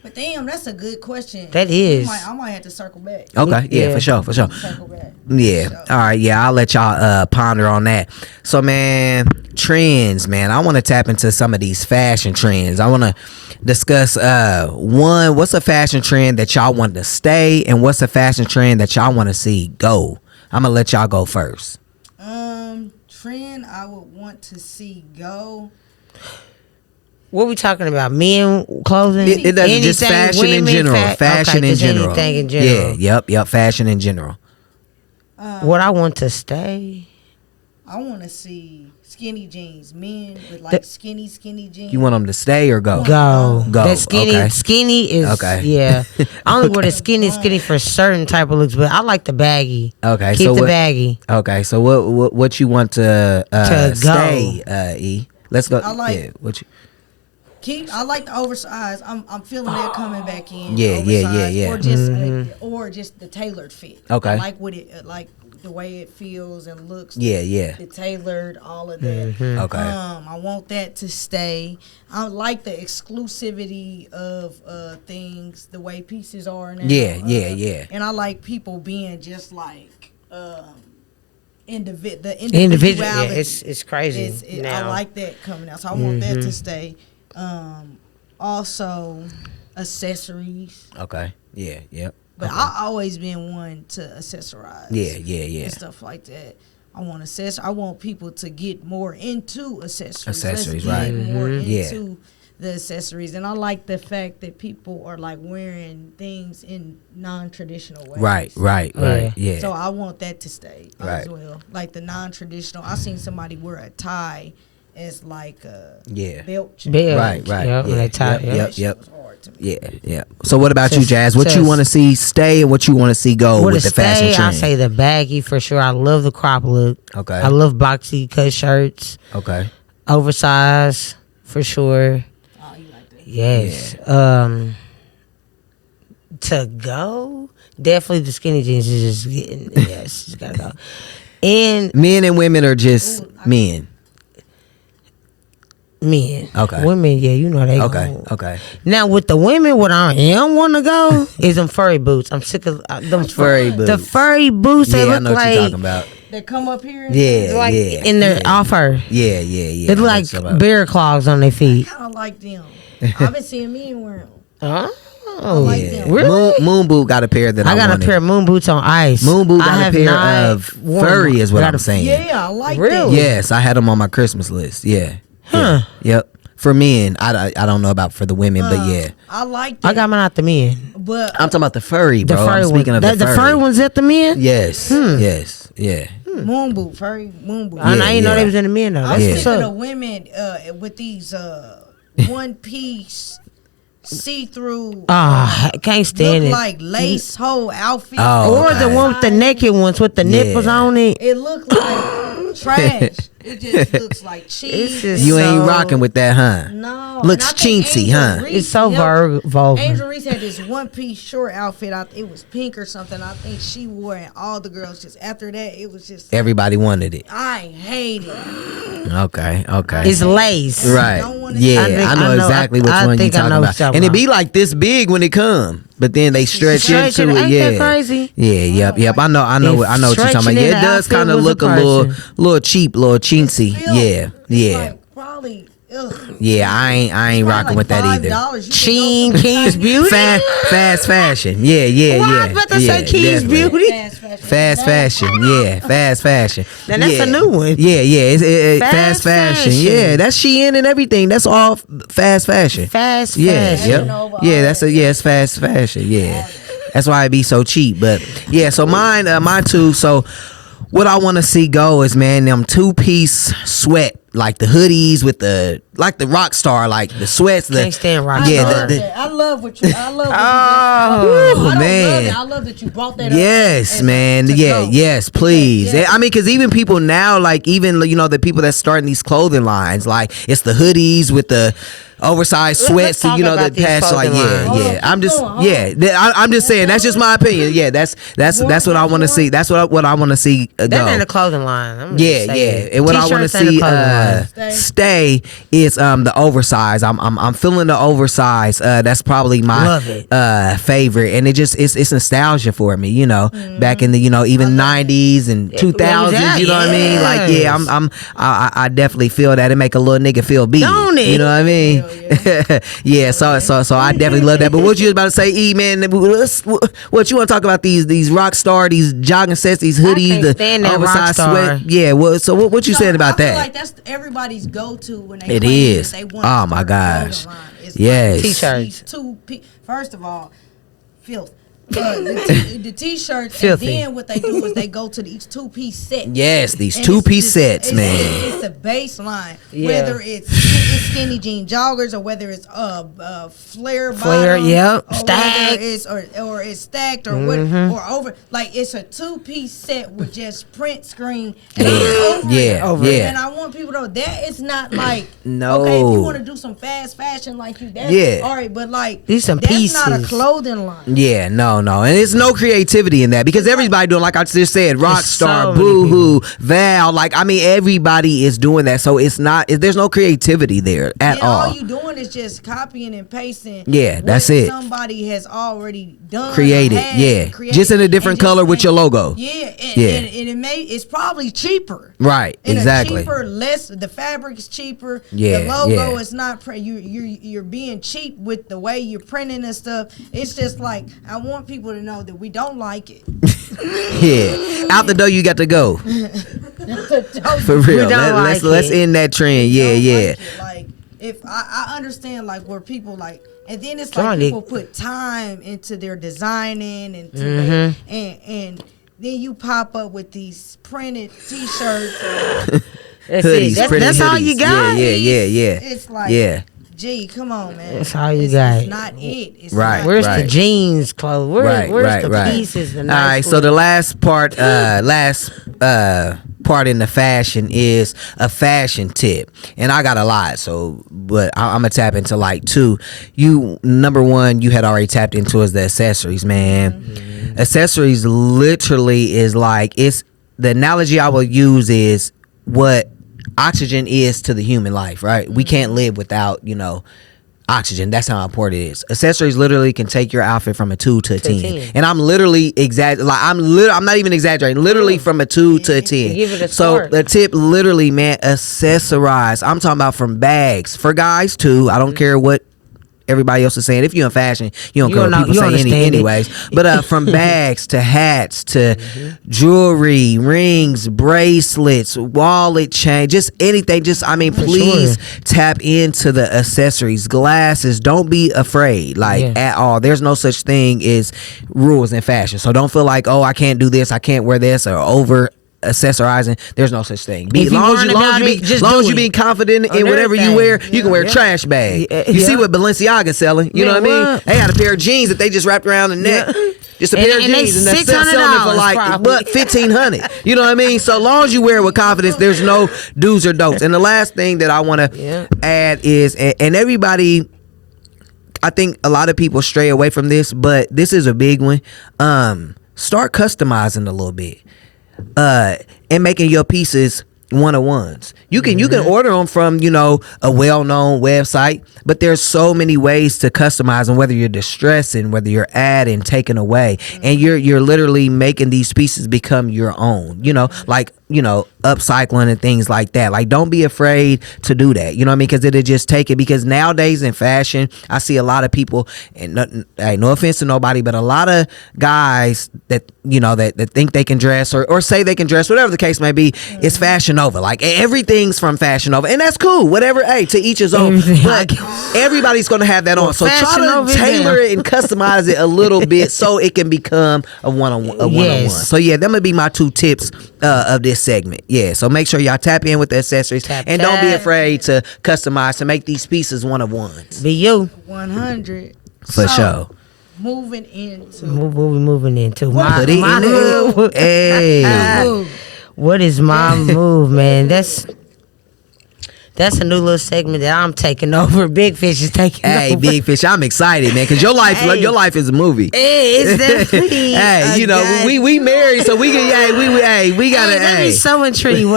But damn, that's a good question. That is. I might have to circle back. Okay, for sure. Circle back. Yeah. All right. Yeah, I'll let y'all ponder on that. So, man, trends, man. I want to tap into some of these fashion trends. I want to discuss one. What's a fashion trend that y'all want to stay, and what's a fashion trend that y'all want to see go? I'm gonna let y'all go first. Trend I would want to see go. What we talking about? Men clothing? It doesn't just fashion in general. Fashion in general. Anything in general. Yeah. Yep. Fashion in general. What I want to stay? I want to see skinny jeans. Men with like skinny jeans. You want them to stay or go? Go. That Okay. Skinny is yeah. I only wear the skinny for certain type of looks, but I like the baggy. Okay. Keep the baggy. Okay. So what you want to stay? E. Let's go. I like. Yeah. What you? I like the oversized. I'm feeling that coming back in. Yeah. Or just the tailored fit. Okay. I like what it the way it feels and looks. Yeah, yeah. The tailored, all of that. Okay. I want that to stay. I like the exclusivity of things, the way pieces are now. Yeah. And I like people being just like the Individual, individuality. yeah, it's crazy. I like that coming out, so I want that to stay. Also, accessories. Okay. Yeah. Yep. But I always been one to accessorize. Yeah. And stuff like that. I want people to get more into accessories. Accessories, Let's right. get more into the accessories. And I like the fact that people are like wearing things in non-traditional ways. Right. Yeah. So I want that to stay Right. as well. Like the non-traditional. I seen somebody wear a tie as like a belt. Right. Yep, Yeah. that tie, Yep. That shit was hard to me. Yeah. So what about you, Jazz? What you want to see stay and what you want to see go with the fashion trend? I say the baggy for sure. I love the crop look. Okay. I love boxy cut shirts. Okay. Oversized for sure. Oh, you like that? Yes. To go, definitely the skinny jeans is just getting. Yes, just gotta go. And Men and women are just men. men. Okay. Women, yeah, you know they Okay. Now with the women, what I am want to go is them furry boots. I'm sick of them Furry boots. The furry boots. They Yeah, I look know what like you're talking about. They come up here. Yeah, like yeah. in their off fur. Yeah. They look like bear claws on their feet. I kind of like them. I've been seeing men wear them. Oh, like Yeah. them. Really? Moon Boot got a pair that I I got wanted. a pair of moon boots on ice. Moon Boot I got a have pair not of worn furry them. is what I I'm got a- saying. Yeah, I like Really? that. Yes, I had them on my Christmas list. Yeah. Huh. Yep. For men, I don't know about for the women, but yeah. I like that. I got mine out the men. But I'm talking about the furry, The bro. furry I'm speaking one. of the furry. The furry ones at the men? Yes. Yes. Yeah. moon boot, furry moon boot. I didn't know yeah. they was in the men though. I'm That's sick what's of the up. women with these one piece see-through Can't stand look it. like lace whole outfit. Oh, Or the okay. one with the naked ones with the nipples Yeah. on it. It look like trash. It just looks like cheese. It's just- You ain't So- rocking with that, huh? No. Looks And I think chintzy, Angel huh? Reese It's so helped- vulgar. Angel Reese had this one piece short outfit. It was pink or something. I think she wore it. And all the girls just after that, it was just. Everybody wanted it. I hate it. Okay. It's lace. Right. don't wanna- Yeah, I know know- exactly which I one you think I talking know about. what you're talking And it be about. like this big when it come, but then they stretch Stretch into it. it. Ain't Yeah. that crazy? Yeah. Yep. I know what you're talking about. stretching Yeah, in it the does outfit kind of was a look a person. little cheap, little chintzy. Still, Yeah. it's like probably. Ugh. Yeah, I ain't rocking with that either. $5. Sheen, King's Beauty. Fast fashion. Yeah. Well, I was about to say King's definitely. Beauty. Fast fashion, yeah, fast fashion. Now, that's yeah. a new one. Yeah, it's Fast fast fashion. fashion. Yeah, that's Shein and everything. That's all fast fashion. Fast Yeah, fashion. yep. Yeah, it's fast fashion. Yeah, that's why it be so cheap. But yeah, so mine two. So what I want to see go is, man, them 2-piece sweat, like the hoodies with the rock star, like the sweats. Can't stand rock Yeah, star. I love what you. I love. What Oh, you man. I love that you brought that up. Yes, and man. to Yeah, go. yes, please. Yeah. I mean, because even people now, like even the people that's starting these clothing lines, like it's the hoodies with the oversized sweats, talk the about these past, like clothing lines. Hold on, yeah. I'm keep just going, I'm just saying that's just my opinion. Yeah, that's what I want to see. That's what I want to see go. That ain't a clothing line. I'm Yeah, just yeah. saying. And what I want to T-shirts ain't a see clothing line. stay is the oversized. I'm feeling the oversized. That's probably my Love it. favorite, and it's nostalgia for me. Back in the even 90s and 2000s. You know what I mean? Like I definitely feel that it make a little nigga feel beat. Don't it? You know what I mean? Yeah. So I definitely love that. But what you was about to say, E man? What you want to talk about these rock star, these jogging sets, these hoodies, can't the stand that oversized rock star. sweat. Yeah. Well, so what you saying about I feel that? like that's everybody's go-to when they. It claim is. that they want Oh, to my start a gosh. clothing line. It's Yes. like T-shirts. First of all, filth. The t-shirts, Filthy. and then what they do is they go to each 2-piece set. Yes, these And 2-piece it's sets, just- man. It's a baseline. Yeah. Whether it's skinny jean joggers or whether it's flare Flare, bottoms, yep, or stacked. whether it's or it's stacked or what or over, like it's a 2-piece set with just print screen and it's over it. Over it. And I want people to know that it's not like No. okay, if you want to do some fast fashion like you, that's Yeah. all right, but like These some that's not a pieces. clothing line. Yeah, no. no. And it's no creativity in that because everybody doing, like I just said, Rockstar, so Boohoo, Val. Like, I mean, everybody is doing that. So it's not, there's no creativity there at all. All you doing is just copying and pasting. Yeah, that's it. Somebody has already done. Created, just in a different color with your logo. Yeah, and it's probably cheaper. Right, exactly. Cheaper, less. The fabric is cheaper. Yeah, the logo is not. You're being cheap with the way you're printing and stuff. It's just like I want people to know that we don't like it. Yeah, out the door you got to go. For real, let's end that trend. Yeah. Like if I understand like where people like. And then it's like people put time into their designing and and then you pop up with these printed T-shirts, hoodies, that's all you got. Yeah. It's like, gee, come on, man. That's all you got. It's not it. It's right. Not where's the jeans clothes? Where's the pieces? The nice all right. So the last part, part in the fashion is a fashion tip, and I got a lot, so but I'm gonna tap into like two. Number one, you had already tapped into is the accessories, man. Accessories literally is like, it's the analogy I will use is what oxygen is to the human life, right? We can't live without oxygen. That's how important it is. Accessories literally can take your outfit from a 2 to a 10. And I'm literally I'm not even exaggerating. Literally from a 2 to a 10. Give it a so score. the tip, literally, man, accessorize. I'm talking about from bags for guys too. I don't care what everybody else is saying. If you're in fashion, you don't care what people say anyways. But from bags to hats to jewelry, rings, bracelets, wallet, chain, just anything. Please tap into the accessories. Glasses, don't be afraid, at all. There's no such thing as rules in fashion. So don't feel like, I can't do this, I can't wear this, or over accessorizing. There's no such thing. As long as you be confident in whatever you wear, you can wear a trash bag. You see what Balenciaga's selling? You know what I mean? They got a pair of jeans that they just wrapped around the neck. Just a pair of jeans, and they're selling it for like $1,500. You know what I mean? So long as you wear it with confidence, there's no do's or don'ts. And the last thing that I want to add is, and everybody, I think a lot of people stray away from this, but this is a big one. Start customizing a little bit. And making your pieces one-of-ones. You can order them from a well-known website, but there's so many ways to customize them, whether you're distressing, whether you're adding, taking away, and you're literally making these pieces become your own. Upcycling and things like that. Like, don't be afraid to do that. You know what I mean? Because it'll just take it. Because nowadays in fashion, I see a lot of people, and no offense to nobody, but a lot of guys that that think they can dress or say they can dress, whatever the case may be, is Fashion Nova. Like, everything's from Fashion Nova, and that's cool. Whatever. Hey, to each his own. But everybody's gonna have that on. So try to tailor it and customize it a little bit so it can become a one-on-one. So them would be my 2 tips of this segment. Yeah, so make sure y'all tap in with the accessories and don't be afraid to customize to make these pieces one-of-ones. Be you. 100. For sure. Moving into my move. Hey. What is my move, man? That's a new little segment that I'm taking over. Big Fish is taking over. Hey, Big Fish, I'm excited, man, because your life is a movie. It's definitely. Hey, we married, so we can. We gotta. They be so intrigued.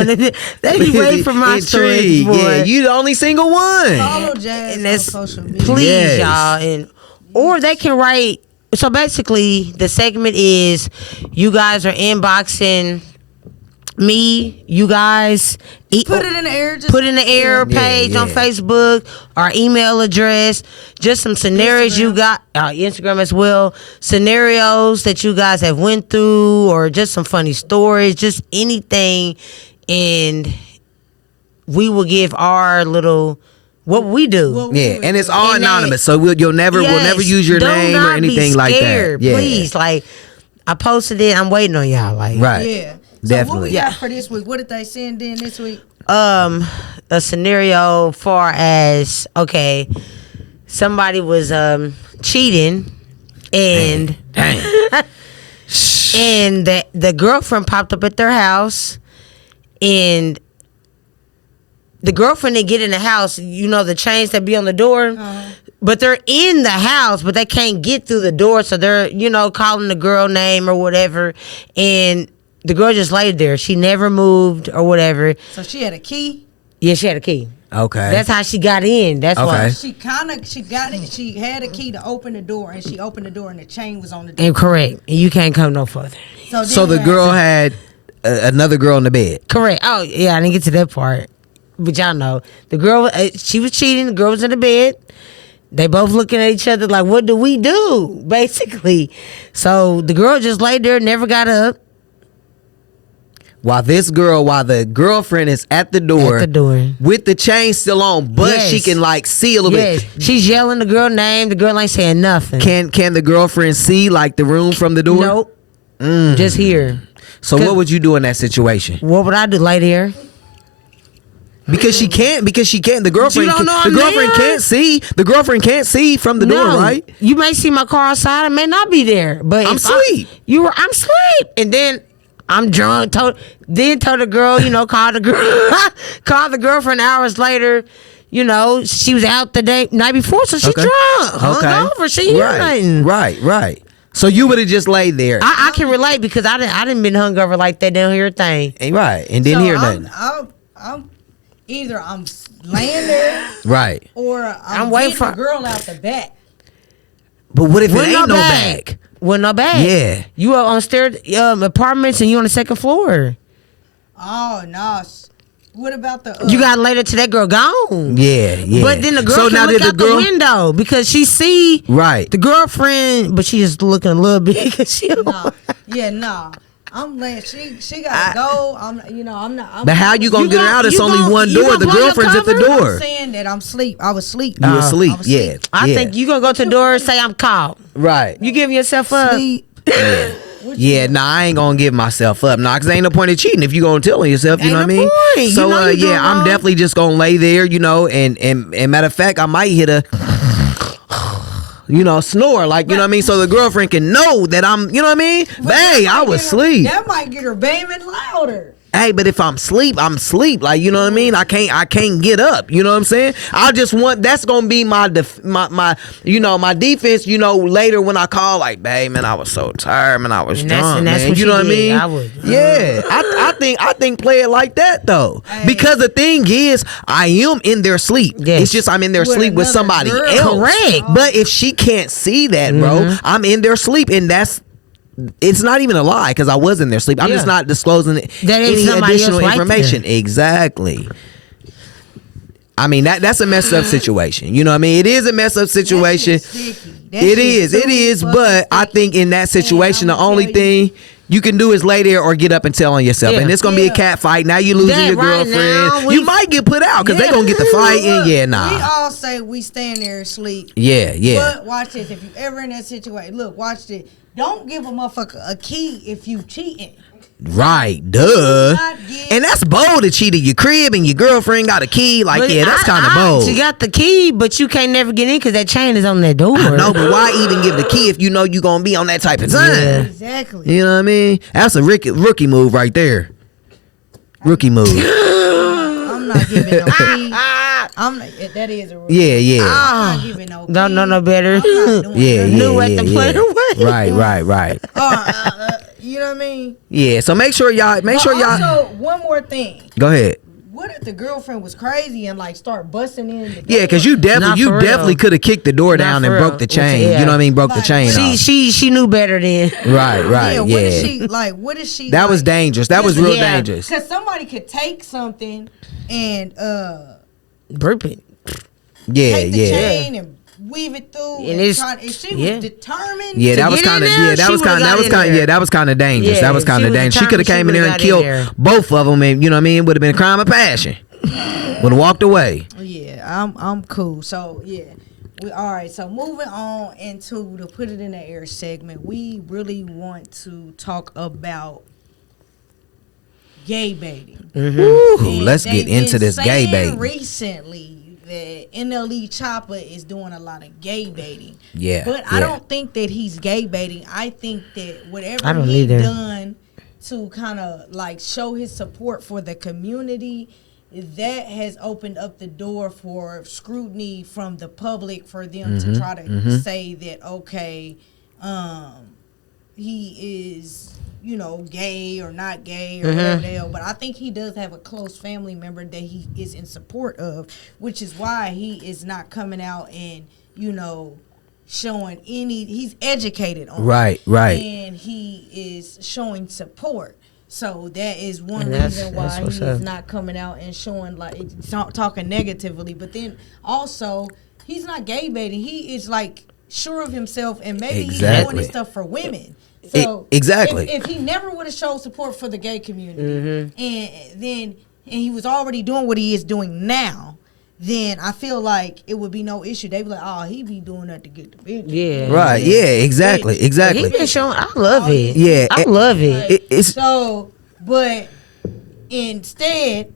They be waiting for my story. Yeah, you the only single one. Follow Jazz on social media. Please, y'all, or they can write. So basically, the segment is you guys are inboxing me, you guys, put it in the air. Put in the air page on Facebook, our email address, just some scenarios you got, Instagram as well, scenarios that you guys have went through, or just some funny stories, just anything, and we will give our little what we do. And it's all anonymous, so we'll never use your name or anything like that. Please, like, I posted it. I'm waiting on y'all. Like, right. Yeah. Definitely. So what we got for this week? What did they send in this week? A scenario far as, okay, somebody was cheating, and and the girlfriend popped up at their house, and the girlfriend didn't get in the house. You know the chains that be on the door. But they're in the house, but they can't get through the door, so they're, calling the girl name or whatever, and the girl just laid there. She never moved or whatever. So she had a key? Yeah, she had a key. Okay. That's how she got in. That's why. She got it. She had a key to open the door, and she opened the door, and the chain was on the door. Incorrect. And you can't come no further. So the girl had another girl in the bed. Correct. Oh, yeah, I didn't get to that part. But y'all know. The girl, she was cheating. The girl was in the bed. They both looking at each other like, what do we do? Basically. So the girl just laid there, never got up. While the girlfriend is at the door. With the chain still on, but she can see a little bit. She's yelling the girl name. The girl ain't saying nothing. Can the girlfriend see the room from the door? Nope. Just here. So what would you do in that situation? What would I do? Lay there? Because she can't. The girlfriend. Can't see. The girlfriend can't see from the door, right? You may see my car outside. I may not be there, but I'm asleep. I'm asleep, and then I'm drunk. Told the girl, call the girlfriend hours later. She was out the night before, so she drunk, hungover. She hear nothing. Right. So you would have just laid there. I can relate because I didn't been hungover like that. Didn't hear a thing. Right, and didn't hear nothing. Either I'm laying there, right, or I'm waiting for the girl out the back. But what if it ain't no back? Well, no back. Yeah, you up on stairs apartments and you on the second floor. Oh no! What about the? You got later to that girl gone. Yeah. But then the girl can look out the window because she see the girlfriend, but she just looking a little bit. No. I'm laying. She gotta go. I'm not. But how you gonna get her out? It's only one door. The girlfriend's at the door. I'm saying that I'm asleep. I was asleep. You asleep? Yeah. I think you gonna go to the door and say I'm caught. Right. You giving yourself up? Yeah. I ain't gonna give myself up. Cause there ain't no point in cheating if you gonna tell on yourself. You know what I mean? Point. So I'm definitely just gonna lay there. And matter of fact, I might hit a. Snore, you know what I mean? So the girlfriend can know that I'm, you know what I mean? Babe, I was asleep. That might get her banging louder. Hey, but if I'm asleep, I'm asleep. You know what I mean? I can't get up. You know what I'm saying? I just want, that's gonna be my my defense. Later when I call, babe, man, I was so tired, man, I was drunk, that's man. What you know what I mean? I would. Yeah, I think play it like that though, because the thing is, I am in their sleep. Yes. It's just I'm in their sleep with somebody else. Correct. But if she can't see that, bro, I'm in their sleep, and it's not even a lie because I was in their sleep. I'm just not disclosing any additional information. Exactly. I mean, that's a messed up situation. You know what I mean? It is a messed up situation. It is. But I think in that situation, the only thing you can do is lay there or get up and tell on yourself. And it's going to be a cat fight. Now you losing your girlfriend. You might get put out because they're going to get the fight. And we all say we stand there asleep. Yeah. But watch this. If you ever in that situation, look, watch this. Don't give a motherfucker a key if you cheating. Right, duh. And that's bold to cheat at your crib and your girlfriend got a key. That's kind of bold. She got the key, but you can't never get in because that chain is on that door. I know, but why even give the key if you know you're going to be on that type of time? Yeah. Exactly. You know what I mean? That's a rookie move right there. Rookie move. I'm not giving no key. That is a rookie. Yeah. I'm not giving no key. Don't know no better. Knew what to put away. Right. You know what I mean? Yeah, so make sure y'all. Also, one more thing. Go ahead. What if the girlfriend was crazy and start busting in the door? Yeah, because you definitely could have kicked the door down and broke the chain. You know what I mean? Broke the chain off. She knew better then. Right. Yeah. What is she? That was dangerous. That was real dangerous. Because somebody could take something and burp it. Yeah. Take the chain and weave it through. And if she was determined. Yeah, that was kind of dangerous. That was kind of dangerous. She could have came in there and killed both of them, and you know what I mean? Would have been a crime of passion. Would have walked away. Yeah, I'm cool. So all right. So moving on into the put it in the air segment, we really want to talk about gay baiting. Ooh, let's get into this gay baiting. Recently, that NLE Chopper is doing a lot of gay baiting. Yeah. But I don't think that he's gay baiting. I think that whatever he's done to kind of show his support for the community that has opened up the door for scrutiny from the public for them to try to say that, okay, he is, you know, gay or not gay or whatever the hell. But I think he does have a close family member that he is in support of, which is why he is not coming out and, you know, showing he's educated on right, it. right. And he is showing support. So that is one reason why he is not coming out and showing, like, talking negatively. But then also, he's not gay baiting. He is, like, sure of himself, and maybe he's doing this stuff for women. So exactly. If he never would have showed support for the gay community, and he was already doing what he is doing now, then I feel like it would be no issue. They'd be like, oh, he be doing that to get the bitch. Yeah. Right. Yeah. Exactly. Exactly. He been showing. I love it. Yeah. I love it. It's so, but instead,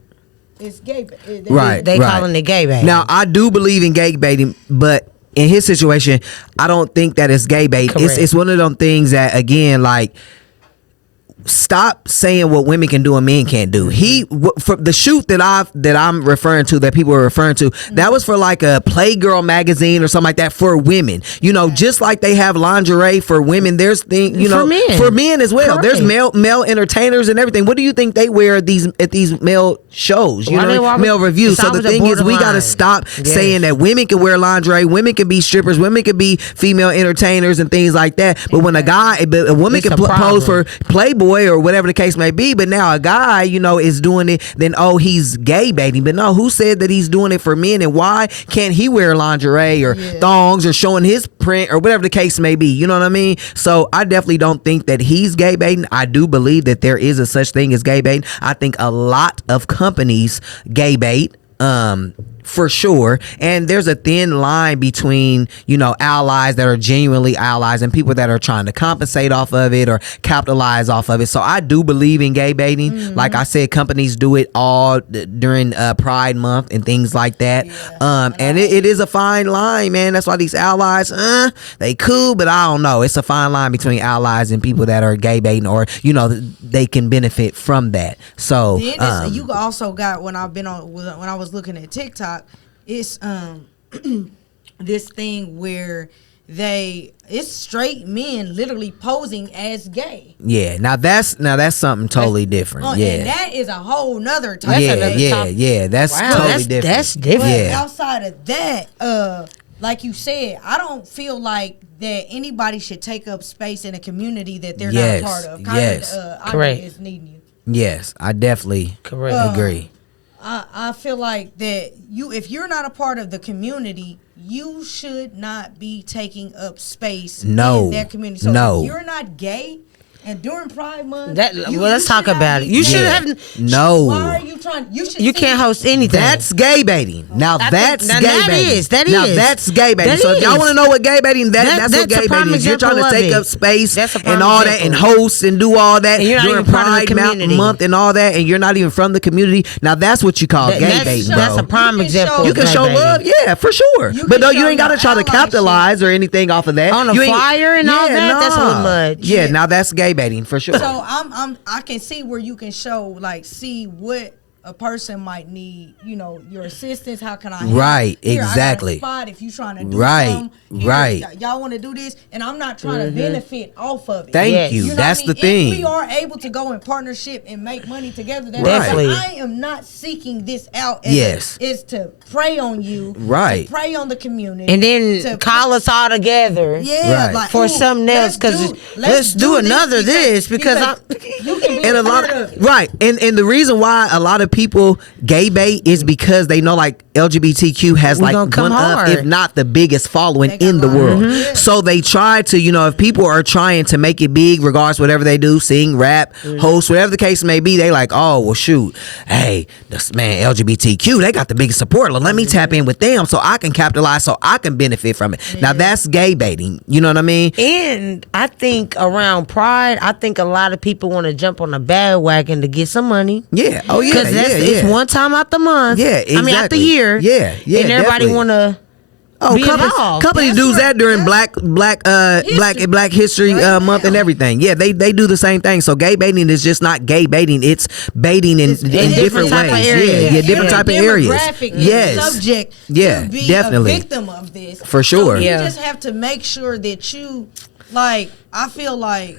it's gay. Right. They calling it gay baiting. Now, I do believe in gay baiting, but in his situation, I don't think that it's gay bait. It's one of them things that, again, like, stop saying what women can do and men can't do. For the shoot that I'm referring to, that people are referring to, that was for like a Playgirl magazine or something like that for women. You know, just like they have lingerie for women, there's things, you know, for men as well. Correct. There's male entertainers and everything. What do you think they wear at these male shows? You know, male reviews. So the thing is, we gotta stop saying that women can wear lingerie, women can be strippers, women can be female entertainers and things like that. But when a woman can pose for Playboy or whatever the case may be, but now a guy, you know, is doing it, then he's gay baiting. But no, who said that he's doing it for men, and why can't he wear lingerie or thongs or showing his print or whatever the case may be? You know what I mean? So I definitely don't think that he's gay baiting. I do believe that there is a such thing as gay baiting. I think a lot of companies gay bait. For sure. And there's a thin line between, you know, allies that are genuinely allies and people that are trying to compensate off of it or capitalize off of it. So I do believe in gay baiting. Like I said, companies do it all during Pride Month and things like that. And it is a fine line, man. That's why these allies, they cool, but I don't know. It's a fine line between allies and people that are gay baiting, or, you know, they can benefit from that. So you also got, when I was looking at TikTok, it's this thing where it's straight men literally posing as gay. Yeah, now that's something totally different. And that is a whole nother type. That's totally different. That's different. But outside of that, like you said, I don't feel like that anybody should take up space in a community that they're not a part of. Correct. Is needing you. Yes, I definitely agree. I feel like that if you're not a part of the community, you should not be taking up space in that community. So if you're not gay, and during Pride Month, let's talk about it. You should have Why are you trying? You can't host anything. That's gay baiting. Now that's gay baiting. Now that's gay baiting. So if y'all want to know what gay baiting, that's what gay baiting is. You're trying to take up space and all that, and host and do all that during Pride Month and all that, and you're not even from the community. Now that's what you call gay baiting. That's a prime example. You can show love, for sure. But no, you ain't got to try to capitalize or anything off of that. On a flyer and all that. That's a little much. Yeah, now that's gay baiting for sure. So I can see where you can show, like, see what a person might need, you know, your assistance. How can I help? Right, Here, exactly. I got a spot if you trying to do something. Here, y'all want to do this, and I'm not trying to benefit off of it. Thank you. know That's what I mean? the thing. If we are able to go in partnership and make money together, then Definitely. I am not seeking this out as is to prey on you, to prey on the community, and then call us all together, like, for something else. Because let's do another this because you can be and a lot of and the reason why a lot of people gay bait is because they know, like, LGBTQ has like one of, if not the biggest following in the world. So they try to, you know, if people are trying to make it big, regardless whatever they do, sing, rap, host, whatever the case may be, they like, oh well, shoot, hey, this man LGBTQ, they got the biggest support. Let me tap in with them so I can capitalize, so I can benefit from it. Now that's gay baiting. You know what I mean? And I think around Pride, I think a lot of people want to jump on a bandwagon to get some money. Yeah. Oh yeah. Because it's one time out the month. Yeah. Exactly. I mean, out the year. Yeah. Yeah. And everybody want to Oh, Be involved. companies That's do right. that during History. Black History Right Month now. and everything. Yeah, they do the same thing. So gay baiting is just not gay baiting; it's baiting in different type of ways. areas. Yeah, different type of areas. Demographic Yes, is subject Yeah, to be definitely. a victim of this. For sure. So you Yeah. just have to make sure that you, like, I feel like,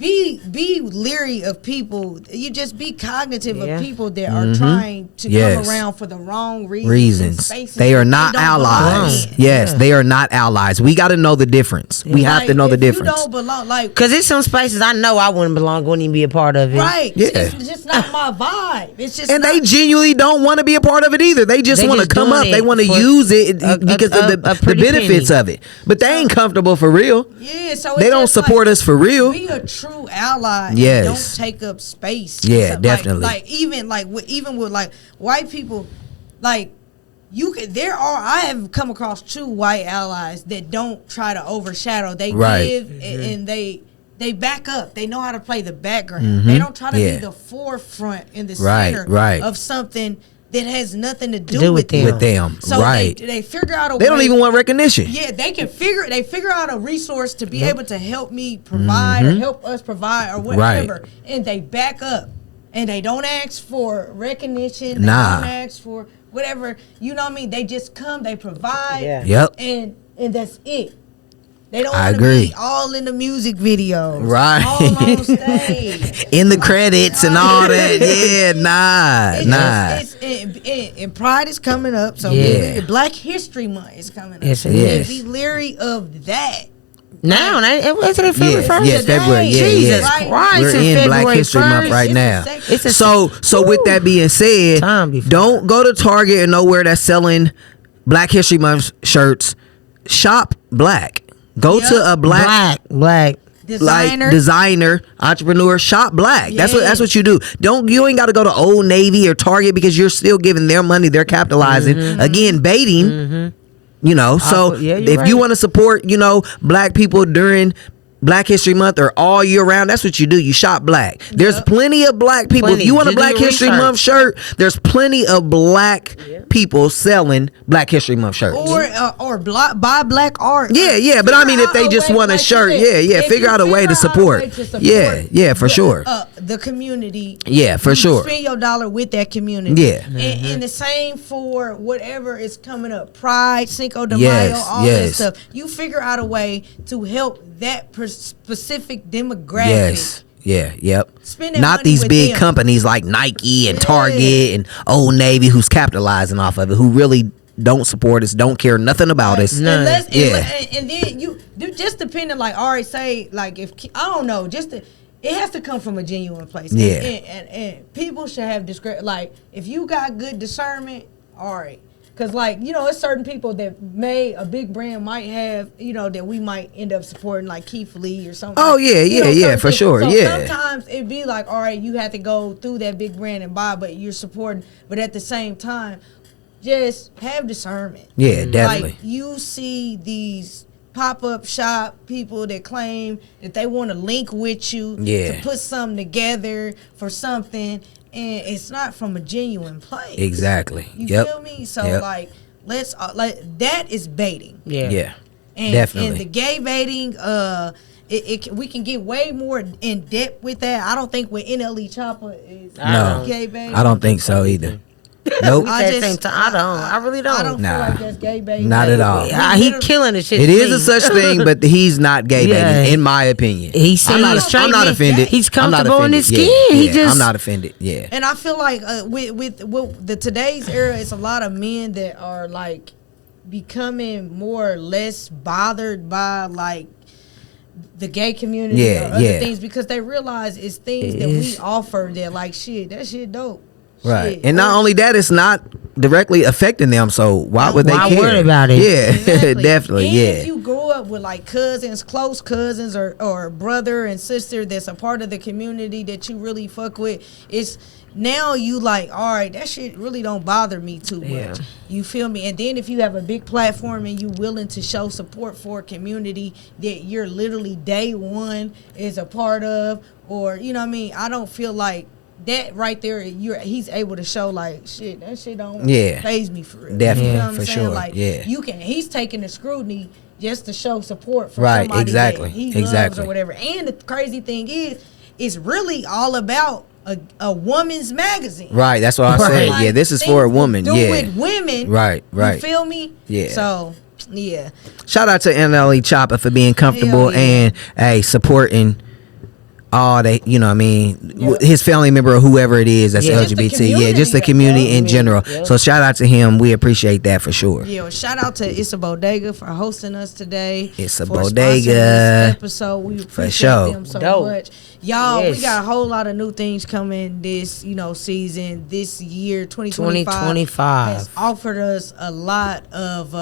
be leery of people. You just be cognitive Yeah. of people that are trying to Yes. come around for the wrong reasons. Reasons. spaces They are that not don't belong allies. in. Yes, they are not allies. We got to know the difference. We have to Like, know the if you difference. don't belong, like, Cause there's some spaces I know I wouldn't belong, wouldn't even be a part of it. right? Yeah. It's just not my vibe. It's just And not, they genuinely don't want to be a part of it either. They just They want to just come doing up. They it want to for use it a because of the pretty benefits penny. of it. But they ain't comfortable for real. yeah. So They it's don't just support like, us for real. Be a true ally. And Yes. don't take up space. Yeah, Like- definitely. Like even like even with like white people, like you could. I have come across true white allies that don't try to overshadow. They Right. give and they back up. They know how to play the background. They don't try to Yeah. be the forefront in the Right, center right. of something that has nothing to do, do with with them. them. With them, So right. they figure out a They way. don't even want recognition. Yeah, they figure out a resource to be able to help me provide or help us provide or whatever. Right. And they back up. And they don't ask for recognition. They Nah. don't ask for whatever. You know what I mean? They just come, they provide. Yeah. Yep. And that's it. They don't I want to agree. be all in the music videos. Right. All on stage. In the credits and all that. Yeah, And Pride is coming up, so Yeah. Black History Month is coming up. Yes, it is. Be leery of that. Now, wasn't it February Yes, 1st? yes, February. Yeah, Jesus yeah. Christ, We're it's in Black February History Month 1st. right now. It's a So with that being said, Time before. don't go to Target and nowhere that's selling Black History Month shirts. Shop black. Go Yep. to a black black. Designer. like designer, entrepreneur, shop black. That's Yeah. what you do. You ain't got to go to Old Navy or Target because you're still giving their money. They're capitalizing. Again, baiting. You know, so yeah, you're if right. you want to support, black people during Black History Month or all year round, that's what you do. You shop black. There's plenty of black people. Plenty. If you want a Just do Black your History research. Month shirt, there's plenty of black people selling Black History Month shirts. Or buy black art. Yeah, but I mean, if they just want a like you shirt, said, yeah, if figure you out a way to support. Yeah, for sure. The community. Yeah, for you sure. Spend your dollar with that community. Yeah. And the same for whatever is coming up. Pride, Cinco de Yes, Mayo, all yes. that stuff. You figure out a way to help that specific demographic. Yes. Yeah, yep. Spend that Not money these with big them. companies like Nike and Yeah. Target and Old Navy who's capitalizing off of it, who really don't support us, don't care nothing about us. None. Yeah. And then you just depending, like, all right, say, like, if I don't know, it has to come from a genuine place. Yeah. And people should have like, if you got good discernment, all right. Because, like, it's certain people that a big brand might have, that we might end up supporting, like Keith Lee or something. Oh, yeah, yeah, certain for things. sure, So yeah. sometimes it'd be like, all right, you have to go through that big brand and buy, but you're supporting. But at the same time, just have discernment. Yeah, definitely. Like, you see these pop-up shop people that claim that they want to link with you Yeah. to put something together for something, and it's not from a genuine place. Exactly. You Yep. feel me? So Yep. like, let's that is baiting. Yeah. Yeah. And, Definitely. And the gay baiting, we can get way more in depth with that. I don't think with NLE Chopper is No. gay baiting. I don't think so either. Nope. At the same time, I really don't. I don't Nah. feel like that's gay baiting. Not at all. Yeah, he killing the shit. It to is me. a such thing, but he's not gay Yeah. baiting, in my opinion. He said I'm he's not, I'm not straight. offended. He's I'm not comfortable in his offended. skin. Yeah, He yeah, just- I'm not offended. Yeah. And I feel like with the today's era, it's a lot of men that are like becoming more or less bothered by like the gay community Yeah, or other yeah. things because they realize it's things that we offer that like that shit dope. Right. Shit. And not Or- only that, it's not directly affecting them, so why would they Why care? worry about it? Yeah, Exactly. definitely, And yeah. if you grow up with like cousins, close cousins, or brother and sister that's a part of the community that you really fuck with, it's now you like, all right, that shit really don't bother me too much. Yeah. You feel me? And then if you have a big platform and you willing to show support for a community that you're literally day one is a part of, or you know what I mean, I don't feel like that right there, he's able to show like shit. That shit don't faze me for real. Definitely, you know what for I'm saying? sure. Like he's taking the scrutiny just to show support for somebody exactly, that he loves or whatever. And the crazy thing is, it's really all about a woman's magazine. Right, that's what I said. Like, yeah, this is for a woman. Do with women. Right. You feel me? Yeah. So yeah. Shout out to NLE Chopper for being comfortable and supporting all that, you know what I mean, his family member or whoever it is that's LGBT. Just the community in general. So shout out to him. We appreciate that for sure. Yeah, well, shout out to It's a Bodega for hosting us today. It's a for Bodega. This episode. We appreciate them so much. Y'all, we got a whole lot of new things coming this, season, this year, 2025 has offered us a lot of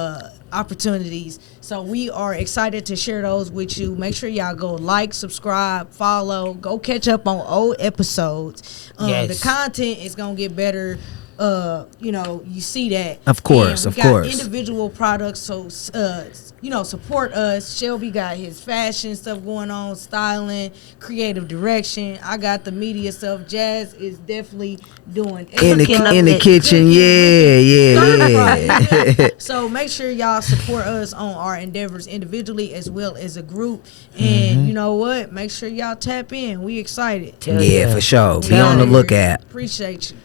opportunities. So we are excited to share those with you. Make sure y'all go like, subscribe, follow, go catch up on old episodes. The content is gonna get better. You see that. Of course, and we got individual products, so support us. Shelby got his fashion stuff going on, styling, creative direction. I got the media stuff. Jazz is definitely doing in the kitchen. Yeah. So make sure y'all support us on our endeavors individually as well as a group. And you know what? Make sure y'all tap in. We excited. For sure. Be on the lookout. Appreciate you.